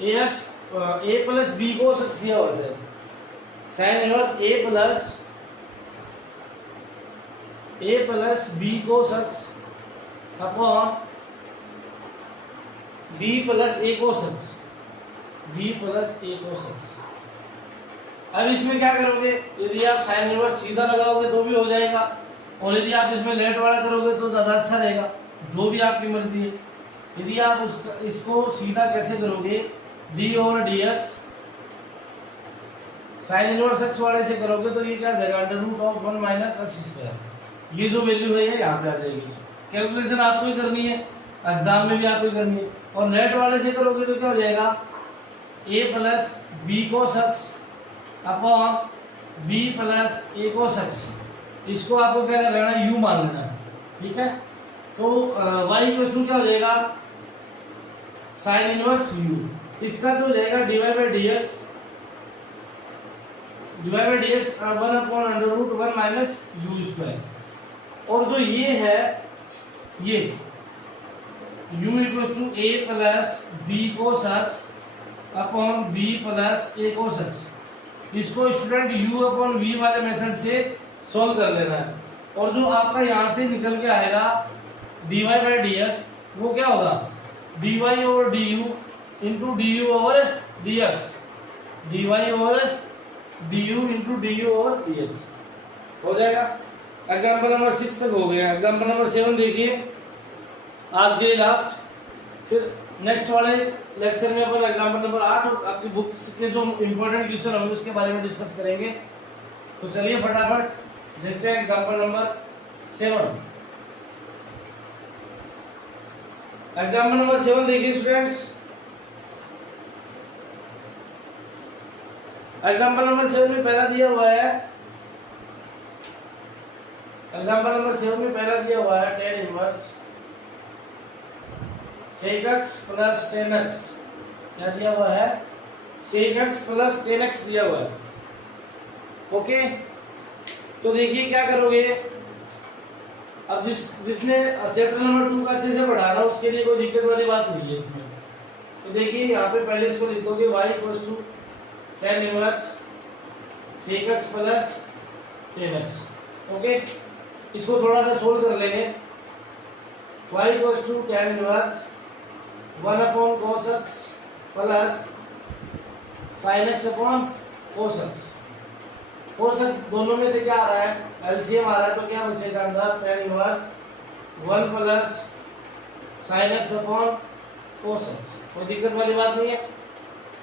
ax a plus b को x दिया हुआ है, sin inverse a plus b को x upon b plus a को x, b प्लस a को x। अब इसमें क्या करोगे, यदि आप sin इनवर्स सीधा लगाओगे तो भी हो जाएगा, और यदि आप इसमें लेट वाला करोगे तो ज़्यादा अच्छा रहेगा, जो भी आपकी मर्जी है। यदि आप इसको सीधा कैसे करोगे, d over dx sin inverse x वाले से करोगे तो ये क्या देगा, under root of 1 minus x square. ये जो वैल्यू है ये यहाँ पे आ जाएगी। कैलकुलेशन आपको ही करनी है, एग्जाम में भी आपको ही करनी है। और नेट वाले से करोगे तो क्या हो जाएगा, a plus b cos x upon b plus a cos x। इसको आपको क्या करना है, u मान लेना है, ठीक है। तो y इक्वल टू क्या हो जाएगा, sin इनवर्स u। इसका तो हो जाएगा dy by dx, dy by dx 1 upon under root 1 minus u square. और जो ये है ये u equal to a plus b cos x upon b plus a cos x। इसको स्टूडेंट u अपॉन v वाले मेथड से सॉल्व कर लेना है। और जो आपका यहाँ से निकल के आएगा dy बाई dx वो क्या होगा, dy over du into du over dx, dy over du into du over dx हो जाएगा। एग्जाम्पल नंबर 6 तक हो गया। एग्जाम्पल नंबर 7 देखिए, आज के लास्ट, फिर नेक्स्ट वाले लेक्चर में अपन एग्जाम्पल नंबर 8 और आपकी बुक के जो इम्पोर्टेंट क्वेश्चन होंगे उसके बारे में डिस्कस करेंगे। तो चलिए फटाफट देखते हैं एग्जाम्पल नंबर 7। एग्जाम्पल नंबर 7 देखिए स्टूडेंट्स, एग्जाम्पल नंबर 7 में पहला दिया हुआ है, एग्जाम्पल नंबर 7 में पहला दिया हुआ है tan inverse sec x plus tan x। क्या दिया हुआ है, sec x plus tan x दिया हुआ है, ओके। तो देखिए क्या करोगे, अब जिसने चैप्टर नंबर 2 का अच्छे से पढ़ाना उसके लिए कोई दिक्कत वाली बात नहीं है इसमें। तो देखिए यहाँ पे पहले इसको लिखोगे y equals to tan inverse sec x plus tan x, okay. इसको थोड़ा सा सोल्व कर लेंगे। y equals to tan inverse 1 upon cos x plus sin x upon cos x। cos x दोनों में से क्या आ रहा है, एलसीएम आ रहा है, तो क्या बचेगा अंदर tan inverse 1 plus sin x upon cos x। कोई दिक्कत वाली बात नहीं है,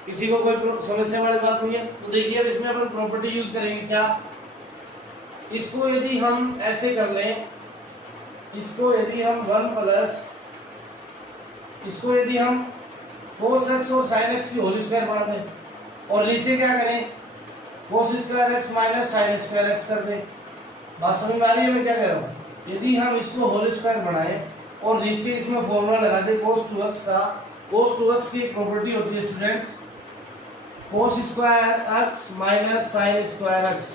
किसी को कोई समस्या वाली बात नहीं है। तो देखिए अब इसमें अपन प्रॉपर्टी यूज करेंगे क्या, इसको यदि हम ऐसे कर लें, इसको यदि हम 1 प्लस, इसको यदि हम cos x और sin x की होल स्क्वायर बना दें और नीचे क्या करें cos square x minus sin square x कर दें। बात समझ में आ रही है मैं क्या कह रहा हूँ? यदि हम इसको होल स्क्वायर बनाएं और नीचे इसमें फॉर्मूला लगा दें cos 2x का, cos 2x की प्रॉपर्टी होती है students cos square x minus sin square x,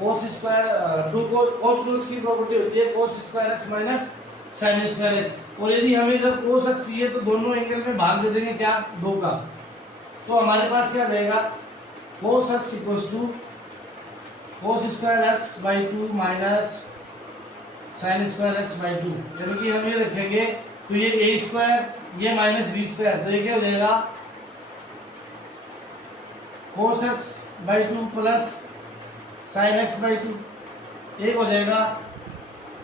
cos square cos 2x की प्रॉपर्टी होती है cos square x minus sin square x। और यदि हमें जब cos x चाहिए तो दोनों एंगल में भाग दे देंगे क्या, 2 का, तो हमारे पास क्या रहेगा cos x equals to cos square x by 2 minus sin square x by 2, यानी कि हम ये रखेंगे तो ये a स्क्वायर ये माइनस b स्क्वायर, तो ये क्या हो जाएगा cos x by 2 plus sin x by 2, एक हो जाएगा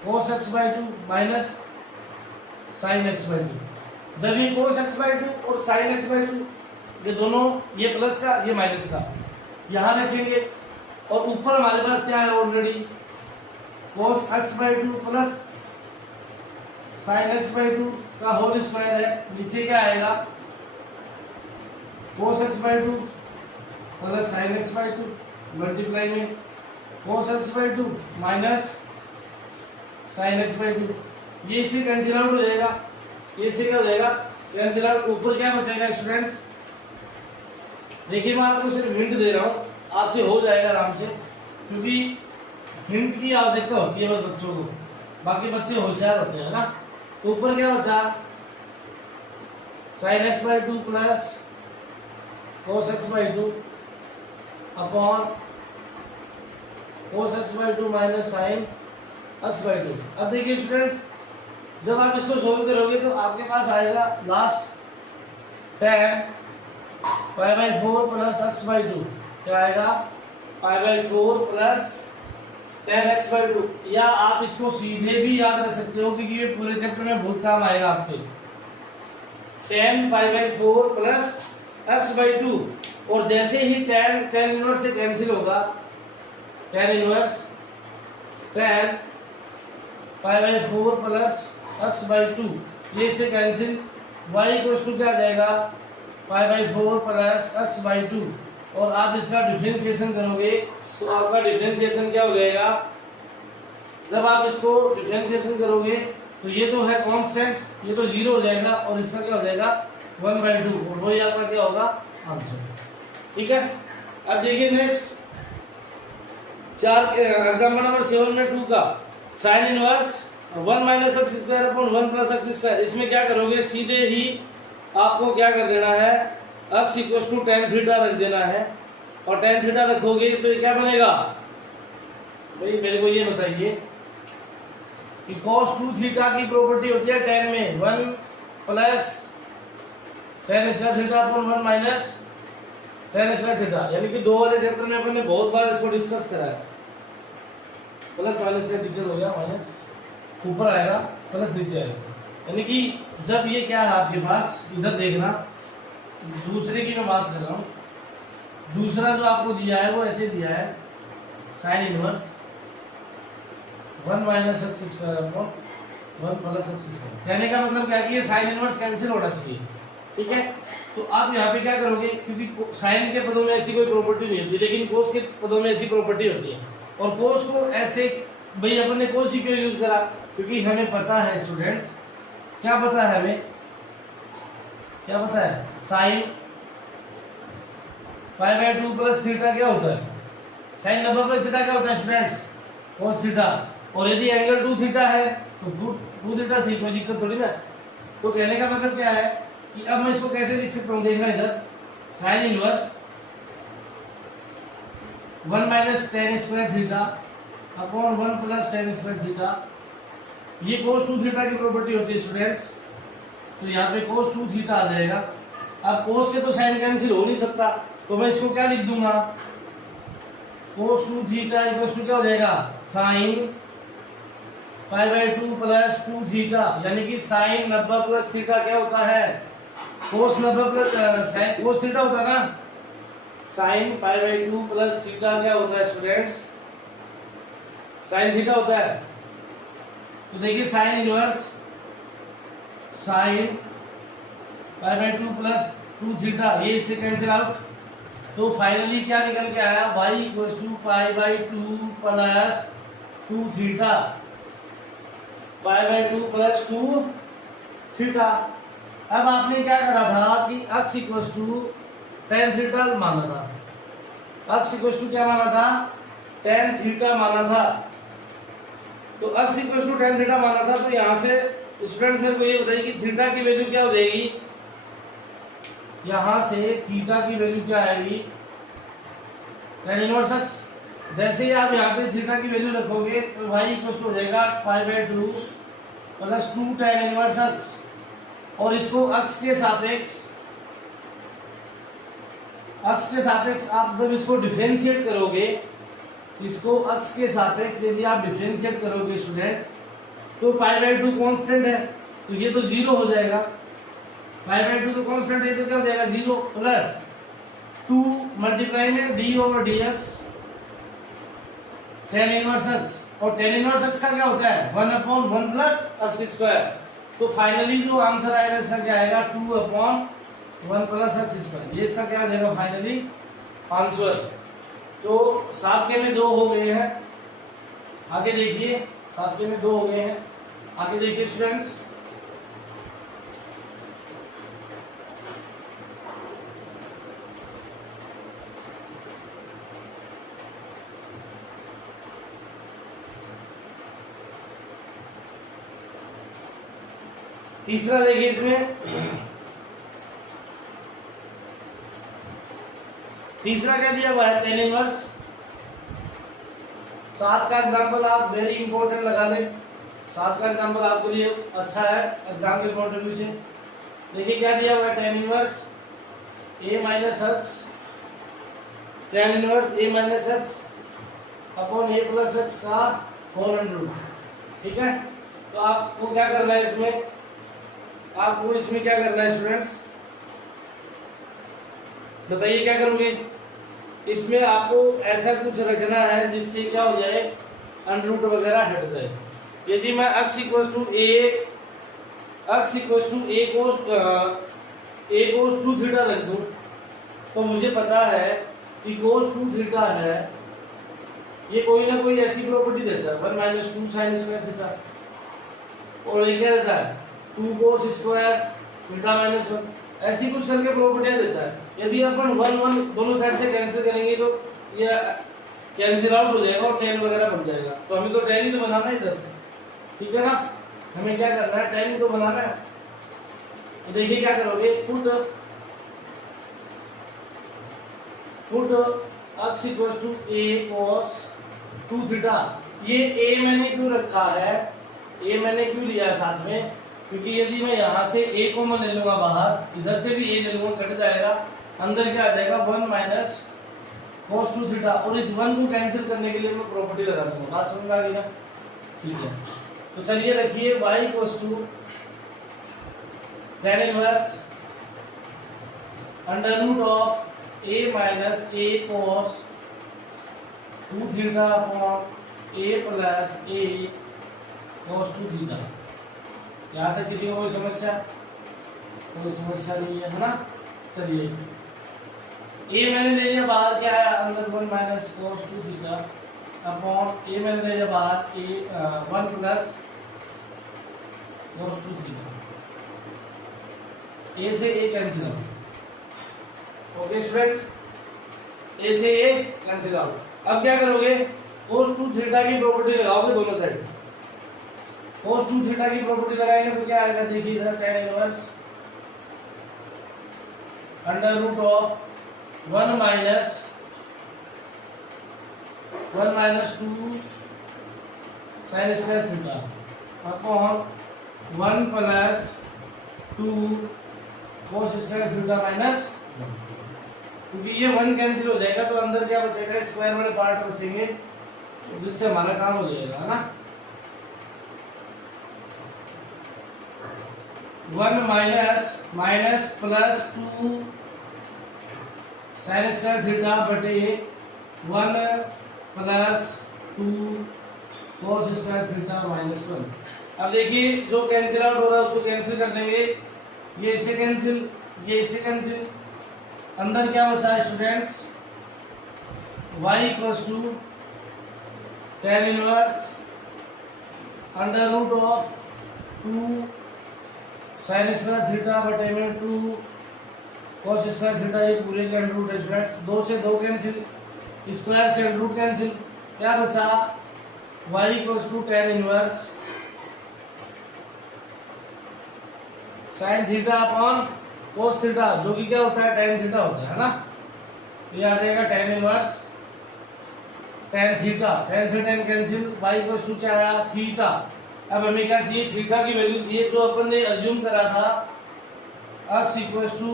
cos x by 2 minus sin x by 2। जब ये cos x बाई 2 और sin x बाई 2 ये दोनों, ये प्लस का ये माइनस का यहाँ रखेंगे और ऊपर हमारे पास क्या है already cos x by 2 plus sin x by 2 का होल स्क्वायर है, नीचे क्या आएगा cos x by 2 plus sin x by 2 multiply में cos x by 2 minus sin x by 2, ये इसे कैंसिल आउट हो जाएगा, ये इसे क्या हो जाएगा कैंसिल आउट। ऊपर क्या बचेगा स्टूडेंट्स, देखिए मैं आपको सिर्फ हिंट दे रहा हूँ, आपसे हो जाएगा आराम से, क्योंकि हिंट की आवश्यकता होती है बस बच्चों को, बाकी बच्चे होशियार होते हैं ना। तो ऊपर क्या बचा sin x by 2 plus cos x by 2 upon cos x by 2 minus sin x by 2। अब देखिए स्टूडेंट्स जब आप इसको सोल्व करोगे तो आपके पास आएगा last tan pi by 4 plus x by 2, क्या आएगा pi by 4 plus tan x by 2, या आप इसको सीधे भी याद रख सकते हो क्योंकि ये पूरे चैप्टर में बहुत काम आएगा आपके, tan pi by 4 plus x by 2, और जैसे ही tan इनवर्स से कैंसिल होगा, tan inverse tan pi by 4 plus x by 2, ये से कैंसिल, y इक्वल्स टू क्या आ जाएगा pi by 4 plus x by 2, और आप इसका डिफरेंशिएशन करोगे तो आपका डिफरेंशिएशन क्या हो जाएगा, जब आप इसको डिफरेंशिएशन करोगे तो ये तो है कांस्टेंट, ये तो 0 हो जाएगा और इसका क्या हो जाएगा 1/2, और वही आपका क्या होगा आंसर। ठीक है, अब देखिए नेक्स्ट एग्जाम्पल नंबर 7 में 2 का sine inverse 1 minus x square upon 1 plus x square, इसमें क्या करोगे सीधे ही आपको क्या कर देना है x equals to tan theta रख देना है, और tan थीटा रखोगे तो ये क्या बनेगा भाई मेरे को ये बताइए कि cos 2 थीटा की प्रॉपर्टी होती है tan में 1 plus tan square theta upon 1 minus tan square theta, यानी कि 2 वाले चैप्टर में अपन ने बहुत बार इसको डिस्कस करा है। प्लस माइनस का दिक्कत हो गया, माइनस ऊपर आएगा प्लस नीचे आएगा, यानी कि जब ये क्या है आपके पास, इधर देखना दूसरे की मैं बात कर रहा हूँ, दूसरा जो आपको दिया है वो ऐसे दिया है sine inverse 1 minus x square upon 1 plus x square, कहने का मतलब क्या है कि ये साइन इनवर्स कैंसिल होना चाहिए। ठीक है, तो आप यहाँ पे क्या करोगे, क्योंकि साइन के पदों में ऐसी कोई प्रॉपर्टी नहीं होती, लेकिन कोस के पदों में ऐसी प्रॉपर्टी होती है, और कोस को ऐसे भाई अपन ने कोस ही क्यों यूज करा, क्योंकि हमें पता है स्टूडेंट्स, क्या पता है हमें, क्या पता है sine pi by 2 plus theta क्या होता है, साइन 90 प्लस थीटा क्या होता है स्टूडेंट्स कोस थीटा, और यदि एंगल 2 थीटा है तो 2 थीटा से कोई दिक्कत थोड़ी ना। तो कहने का मतलब क्या है कि अब मैं इसको कैसे लिख सकता हूँ, देखना इधर sine inverse 1 minus tan square theta upon 1 plus tan square theta, ये cos 2 थीटा की प्रॉपर्टी होती है स्टूडेंट्स, तो यहाँ पे cos 2 थीटा आ जाएगा। अब cos से तो sin कैंसिल हो नहीं सकता, तो मैं इसको क्या लिख दूंगा cos 2 थीटा इक्वल टू क्या हो जाएगा sin pi by 2 plus 2 theta, यानी कि sin 90 प्लस थीटा क्या होता है कोस 90 प्लस साइन कोस थीटा होता है ना, sine pi by 2 plus theta क्या होता है स्टूडेंट्स, साइन थीटा होता है। तो देखिए sine inverse sine pi by 2 plus 2 theta, ये इससे कैंसिल आउट। तो फाइनली क्या निकल के आया, y equals to pi by 2 plus 2 theta, pi by 2 plus 2 theta. अब आपने क्या करा था कि x equals to tan theta माना था, अक्स इक्वल्स टू क्या माना था, tan थीटा माना था। तो अक्स इक्वल्स टू tan थीटा माना था, तो यहाँ से स्टूडेंट्स मेरे को ये बताइए कि थीटा की वैल्यू क्या हो जाएगी, यहाँ से थीटा की वैल्यू क्या आएगी, tan इनवर्स अक्स। जैसे ही आप यहाँ पे थीटा की वैल्यू रखोगे तो y इक्वल्स टू हो जाएगा pi by 2 plus 2 tan inverse अक्स, और इसको अक्स के सापेक्ष आप जब इसको डिफरेंशिएट करोगे, इसको अक्स के सापेक्ष यदि आप डिफरेंशिएट करोगे स्टूडेंट्स, तो पाई बाई 2 कांस्टेंट है, तो ये तो जीरो हो जाएगा, पाई बाई 2 तो कांस्टेंट है, तो क्या हो जाएगा 0 प्लस 2 मल्टीप्लाई में D over d x tan inverse x, और tan इनवर्स एक्स का क्या होता है 1/1 प्लस एक्स स्क्वायर। तो फाइनली जो आंसर आएगा इसका क्या आएगा 2/1 प्लस एक्स स्क्वायर, ये इसका क्या आ जाएगा फाइनली आंसर। तो 7 के में 2 हो गए हैं, आगे देखिए 7 के में 2 हो गए हैं, आगे देखिए स्टूडेंट्स, तीसरा देखिए इसमें, तीसरा क्या दिया हुआ है tan इनवर्स। 7 का एग्जांपल आप वेरी इंपॉर्टेंट लगा लें, 7 का एग्जांपल आपके लिए अच्छा है एग्जाम के पॉइंट ऑफ व्यू से। देखिए क्या दिया हुआ है tan inverse a minus x, tan inverse a minus x upon a plus x का होल अंडर रूट, ठीक है। तो आपको क्या करना है इसमें, आपको इसमें क्या करना है स्टूडेंट्स, बताइए क्या करोगे। इसमें आपको ऐसा कुछ रखना है जिससे क्या हो जाए अंडर रूट वगैरह हट जाए। यदि मैं x equals to a cos 2 theta रख दूं, तो मुझे पता है कि कोस 2 थीटा है, ये कोई ना कोई ऐसी प्रॉपर्टी देता है 1 माइनस 2 साइन स्क्वायर थीटा, और ये क्या देता है 2 कोस स्क्वायर थीटा माइनस 1, ऐसी कुछ करके प्रॉपर्टियां देता है। यदि अपन 1 दोनों साइड से कैंसिल करेंगे तो ये कैंसिल आउट हो जाएगा और tan वगैरह बन जाएगा। तो हमें तो tan ही तो बनाना है इधर, ठीक है ना, हमें क्या करना है tan ही तो बनाना है। तो देखिए क्या करोगे, put x equals to a cos 2 theta. ये a मैंने क्यों रखा है, a मैंने क्यों लिया साथ में, क्योंकि यदि मैं यहाँ से a को मैं ले लूंगा बाहर, इधर से भी a ले लूंगा, कट जाएगा, अंदर क्या आ जाएगा 1 माइनस cos 2 थीटा, और इस 1 को कैंसिल करने के लिए मैं प्रॉपर्टी लगा दूंगा। बात समझ में आ गई ना, ठीक है। तो चलिए रखिए y equals to tan inverse under root of a minus a cos 2 theta upon a plus a cos 2 theta. यहाँ तक किसी को कोई समस्या, कोई समस्या नहीं है ना। चलिए a मैंने ले लिया बाहर, क्या है अंदर 1 minus cos 2 theta upon a मैंने ले लिया बाहर a 1 plus cos 2 theta, a से a cancel out. Okay students, a से a कैंसिल आउट। अब क्या करोगे, cos 2 थीटा की प्रॉपर्टी लगाओगे दोनों साइड। cos 2 थीटा की प्रॉपर्टी लगाएंगे तो क्या आएगा, देखिए इधर tan inverse under root of 1 minus 2 sine square theta upon 1 plus 2 cos square theta minus, क्योंकि ये 1 कैंसिल हो जाएगा तो अंदर क्या बचेगा, स्क्वायर वाले पार्ट बचेंगे, जिससे हमारा काम हो जाएगा, है ना। 1 minus plus 2 sine square theta बटे 1 plus 2 cos square theta minus 1। अब देखिए जो कैंसिल आउट हो रहा है उसको कैंसिल कर देंगे, ये इससे कैंसिल, ये इससे कैंसिल, अंदर क्या बचा है students, y equals to tan inverse under root of 2 sine square theta बटे में 2 cos स्क्वायर थीटा, ये पूरे के अंडर रूट है स्टूडेंट्स, 2 से 2 कैंसिल, स्क्वायर से अंडर रूट कैंसिल, क्या बचा y equals to tan inverse sine theta upon cos theta, जो कि क्या होता है tan थीटा होता है ना, ये आ जाएगा tan inverse tan theta, tan से tan cancel, y equals to क्या आया थीटा। अब हमें क्या चाहिए, थीटा की वैल्यू चाहिए, जो अपन ने अज्यूम करा था x equals to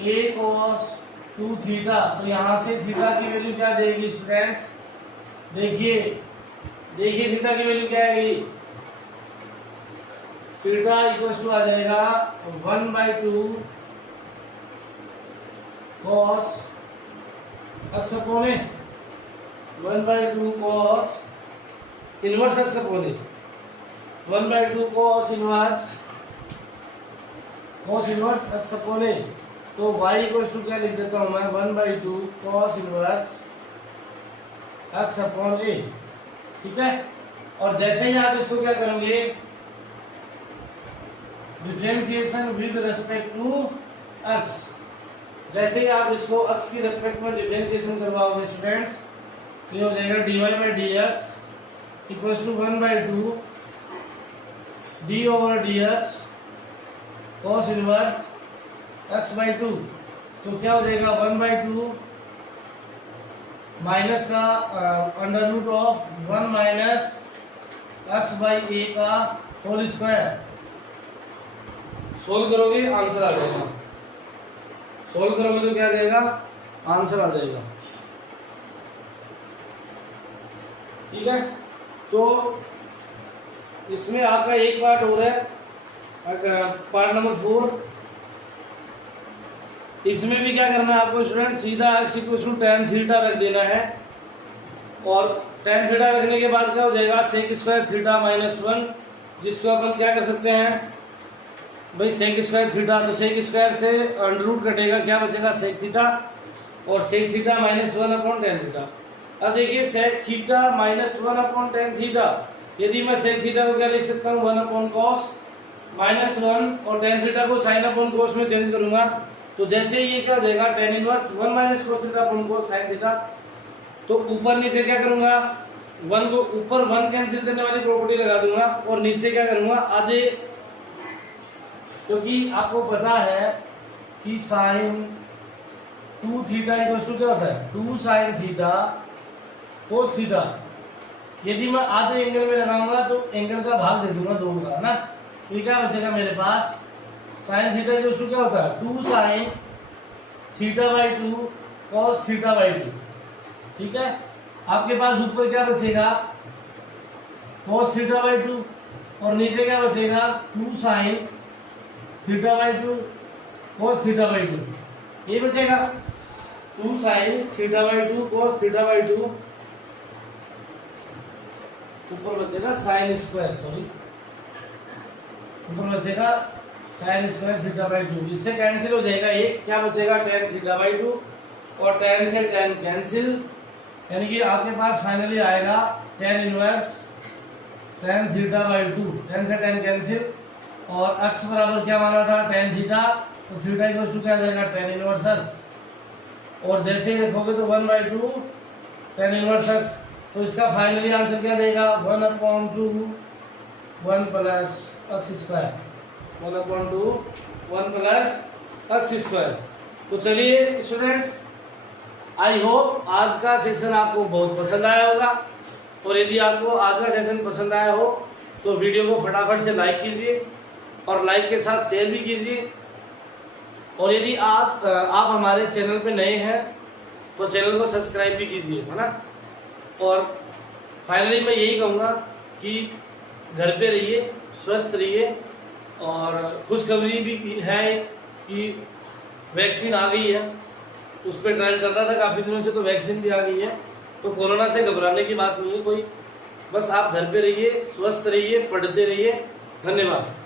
a cos 2 theta, तो यहाँ से थीटा की वैल्यू क्या देगी स्टूडेंट्स, देखिए थीटा की वैल्यू क्या आएगी, थीटा इक्वल्स टू आ जाएगा 1/2 cos x upon a, 1/2 cos inverse x upon a, 1/2 cos inverse x upon a, तो y इक्वल्स टू क्या लिख देता हूँ मैं, 1/2 cos inverse x upon a, ठीक है। और जैसे ही आप इसको क्या करोगे, differentiation with respect to x, जैसे ही आप इसको x की रिस्पेक्ट में डिफरेंशिएशन करवाओगे स्टूडेंट्स, तो ये हो जाएगा dy/dx equals to 1/2 d/dx cos inverse x/2, तो क्या हो जाएगा 1/2 माइनस का under root of 1 minus x/a का होल स्क्वायर, सोल्व करोगे आंसर आ जाएगा, सोल्व करोगे तो क्या आ जाएगा, आंसर आ जाएगा, ठीक है। तो इसमें आपका एक पार्ट हो रहा है, पार्ट नंबर 4, इसमें भी क्या करना है आपको स्टूडेंट, सीधा x equal to tan theta रख देना है, और tan थीटा रखने के बाद क्या हो जाएगा, सेक स्क्वायर थीटा माइनस 1, जिसको अपन क्या कर सकते हैं भाई, सेक स्क्वायर थीटा, तो सेक स्क्वायर से अंडर रूट कटेगा, क्या बचेगा सेक थीटा, और sec theta minus 1 upon tan theta. अब देखिए sec theta minus 1 upon tan theta, यदि मैं सेक थीटा को क्या लिख सकता हूँ, 1 अपॉन कॉस माइनस 1, और tan थीटा को साइन अपॉन कॉस में चेंज करूंगा, तो जैसे ये क्या हो जाएगा tan inverse 1 minus cos theta upon cos sin theta, तो ऊपर नीचे क्या करूंगा, 1 को ऊपर 1 कैंसिल करने वाली प्रॉपर्टी लगा दूंगा, और नीचे क्या करूंगा आधे, क्योंकि आपको पता है कि साइन 2 थीटा इक्वल्स टू क्या होता है 2 साइन थीटा cos थीटा, यदि मैं आधे एंगल में लगाऊंगा तो एंगल का भाग दे दूंगा 2 का, ना, तो क्या बचेगा मेरे पास, साइन थीटा इक्वल्स टू क्या होता है 2 साइन थीटा/2 cos थीटा/2, ठीक है। आपके पास ऊपर क्या बचेगा cos थीटा/2, और नीचे क्या बचेगा 2 साइन थीटा/2 cos थीटा/2, ये बचेगा 2 साइन थीटा/2 cos थीटा/2, ऊपर बचेगा साइन स्क्वायर, सॉरी ऊपर बचेगा साइन स्क्वायर थीटा/2, इससे कैंसिल हो जाएगा, एक क्या बचेगा tan थीटा/2, और tan से tan कैंसिल, यानी कि आपके पास फाइनली आएगा tan इनवर्स tan थीटा/2, tan से tan कैंसिल, और x बराबर क्या माना था tan थीटा, तो थीटा इक्वल टू क्या आ जाएगा tan इनवर्स x, और जैसे ही रखोगे तो 1/2 tan इनवर्स x, तो इसका फाइनली आंसर क्या देगा 1/2 1 plus x square, 1/2 1 plus x square. तो चलिए स्टूडेंट्स, आई होप आज का सेशन आपको बहुत पसंद आया होगा, और यदि आपको आज का सेशन पसंद आया हो तो वीडियो को फटाफट से लाइक कीजिए, और लाइक के साथ शेयर भी कीजिए, और यदि आप हमारे चैनल पे नए हैं तो चैनल को सब्सक्राइब भी कीजिए, है ना। और फाइनली मैं यही कहूँगा कि घर पे रहिए, स्वस्थ रहिए, और खुशखबरी भी है एक कि वैक्सीन आ गई है, उस पर ट्रायल चल रहा था काफ़ी दिनों से, तो वैक्सीन भी आ गई है। तो कोरोना से घबराने की बात नहीं है कोई, बस आप घर पे रहिए, स्वस्थ रहिए, पढ़ते रहिए। धन्यवाद।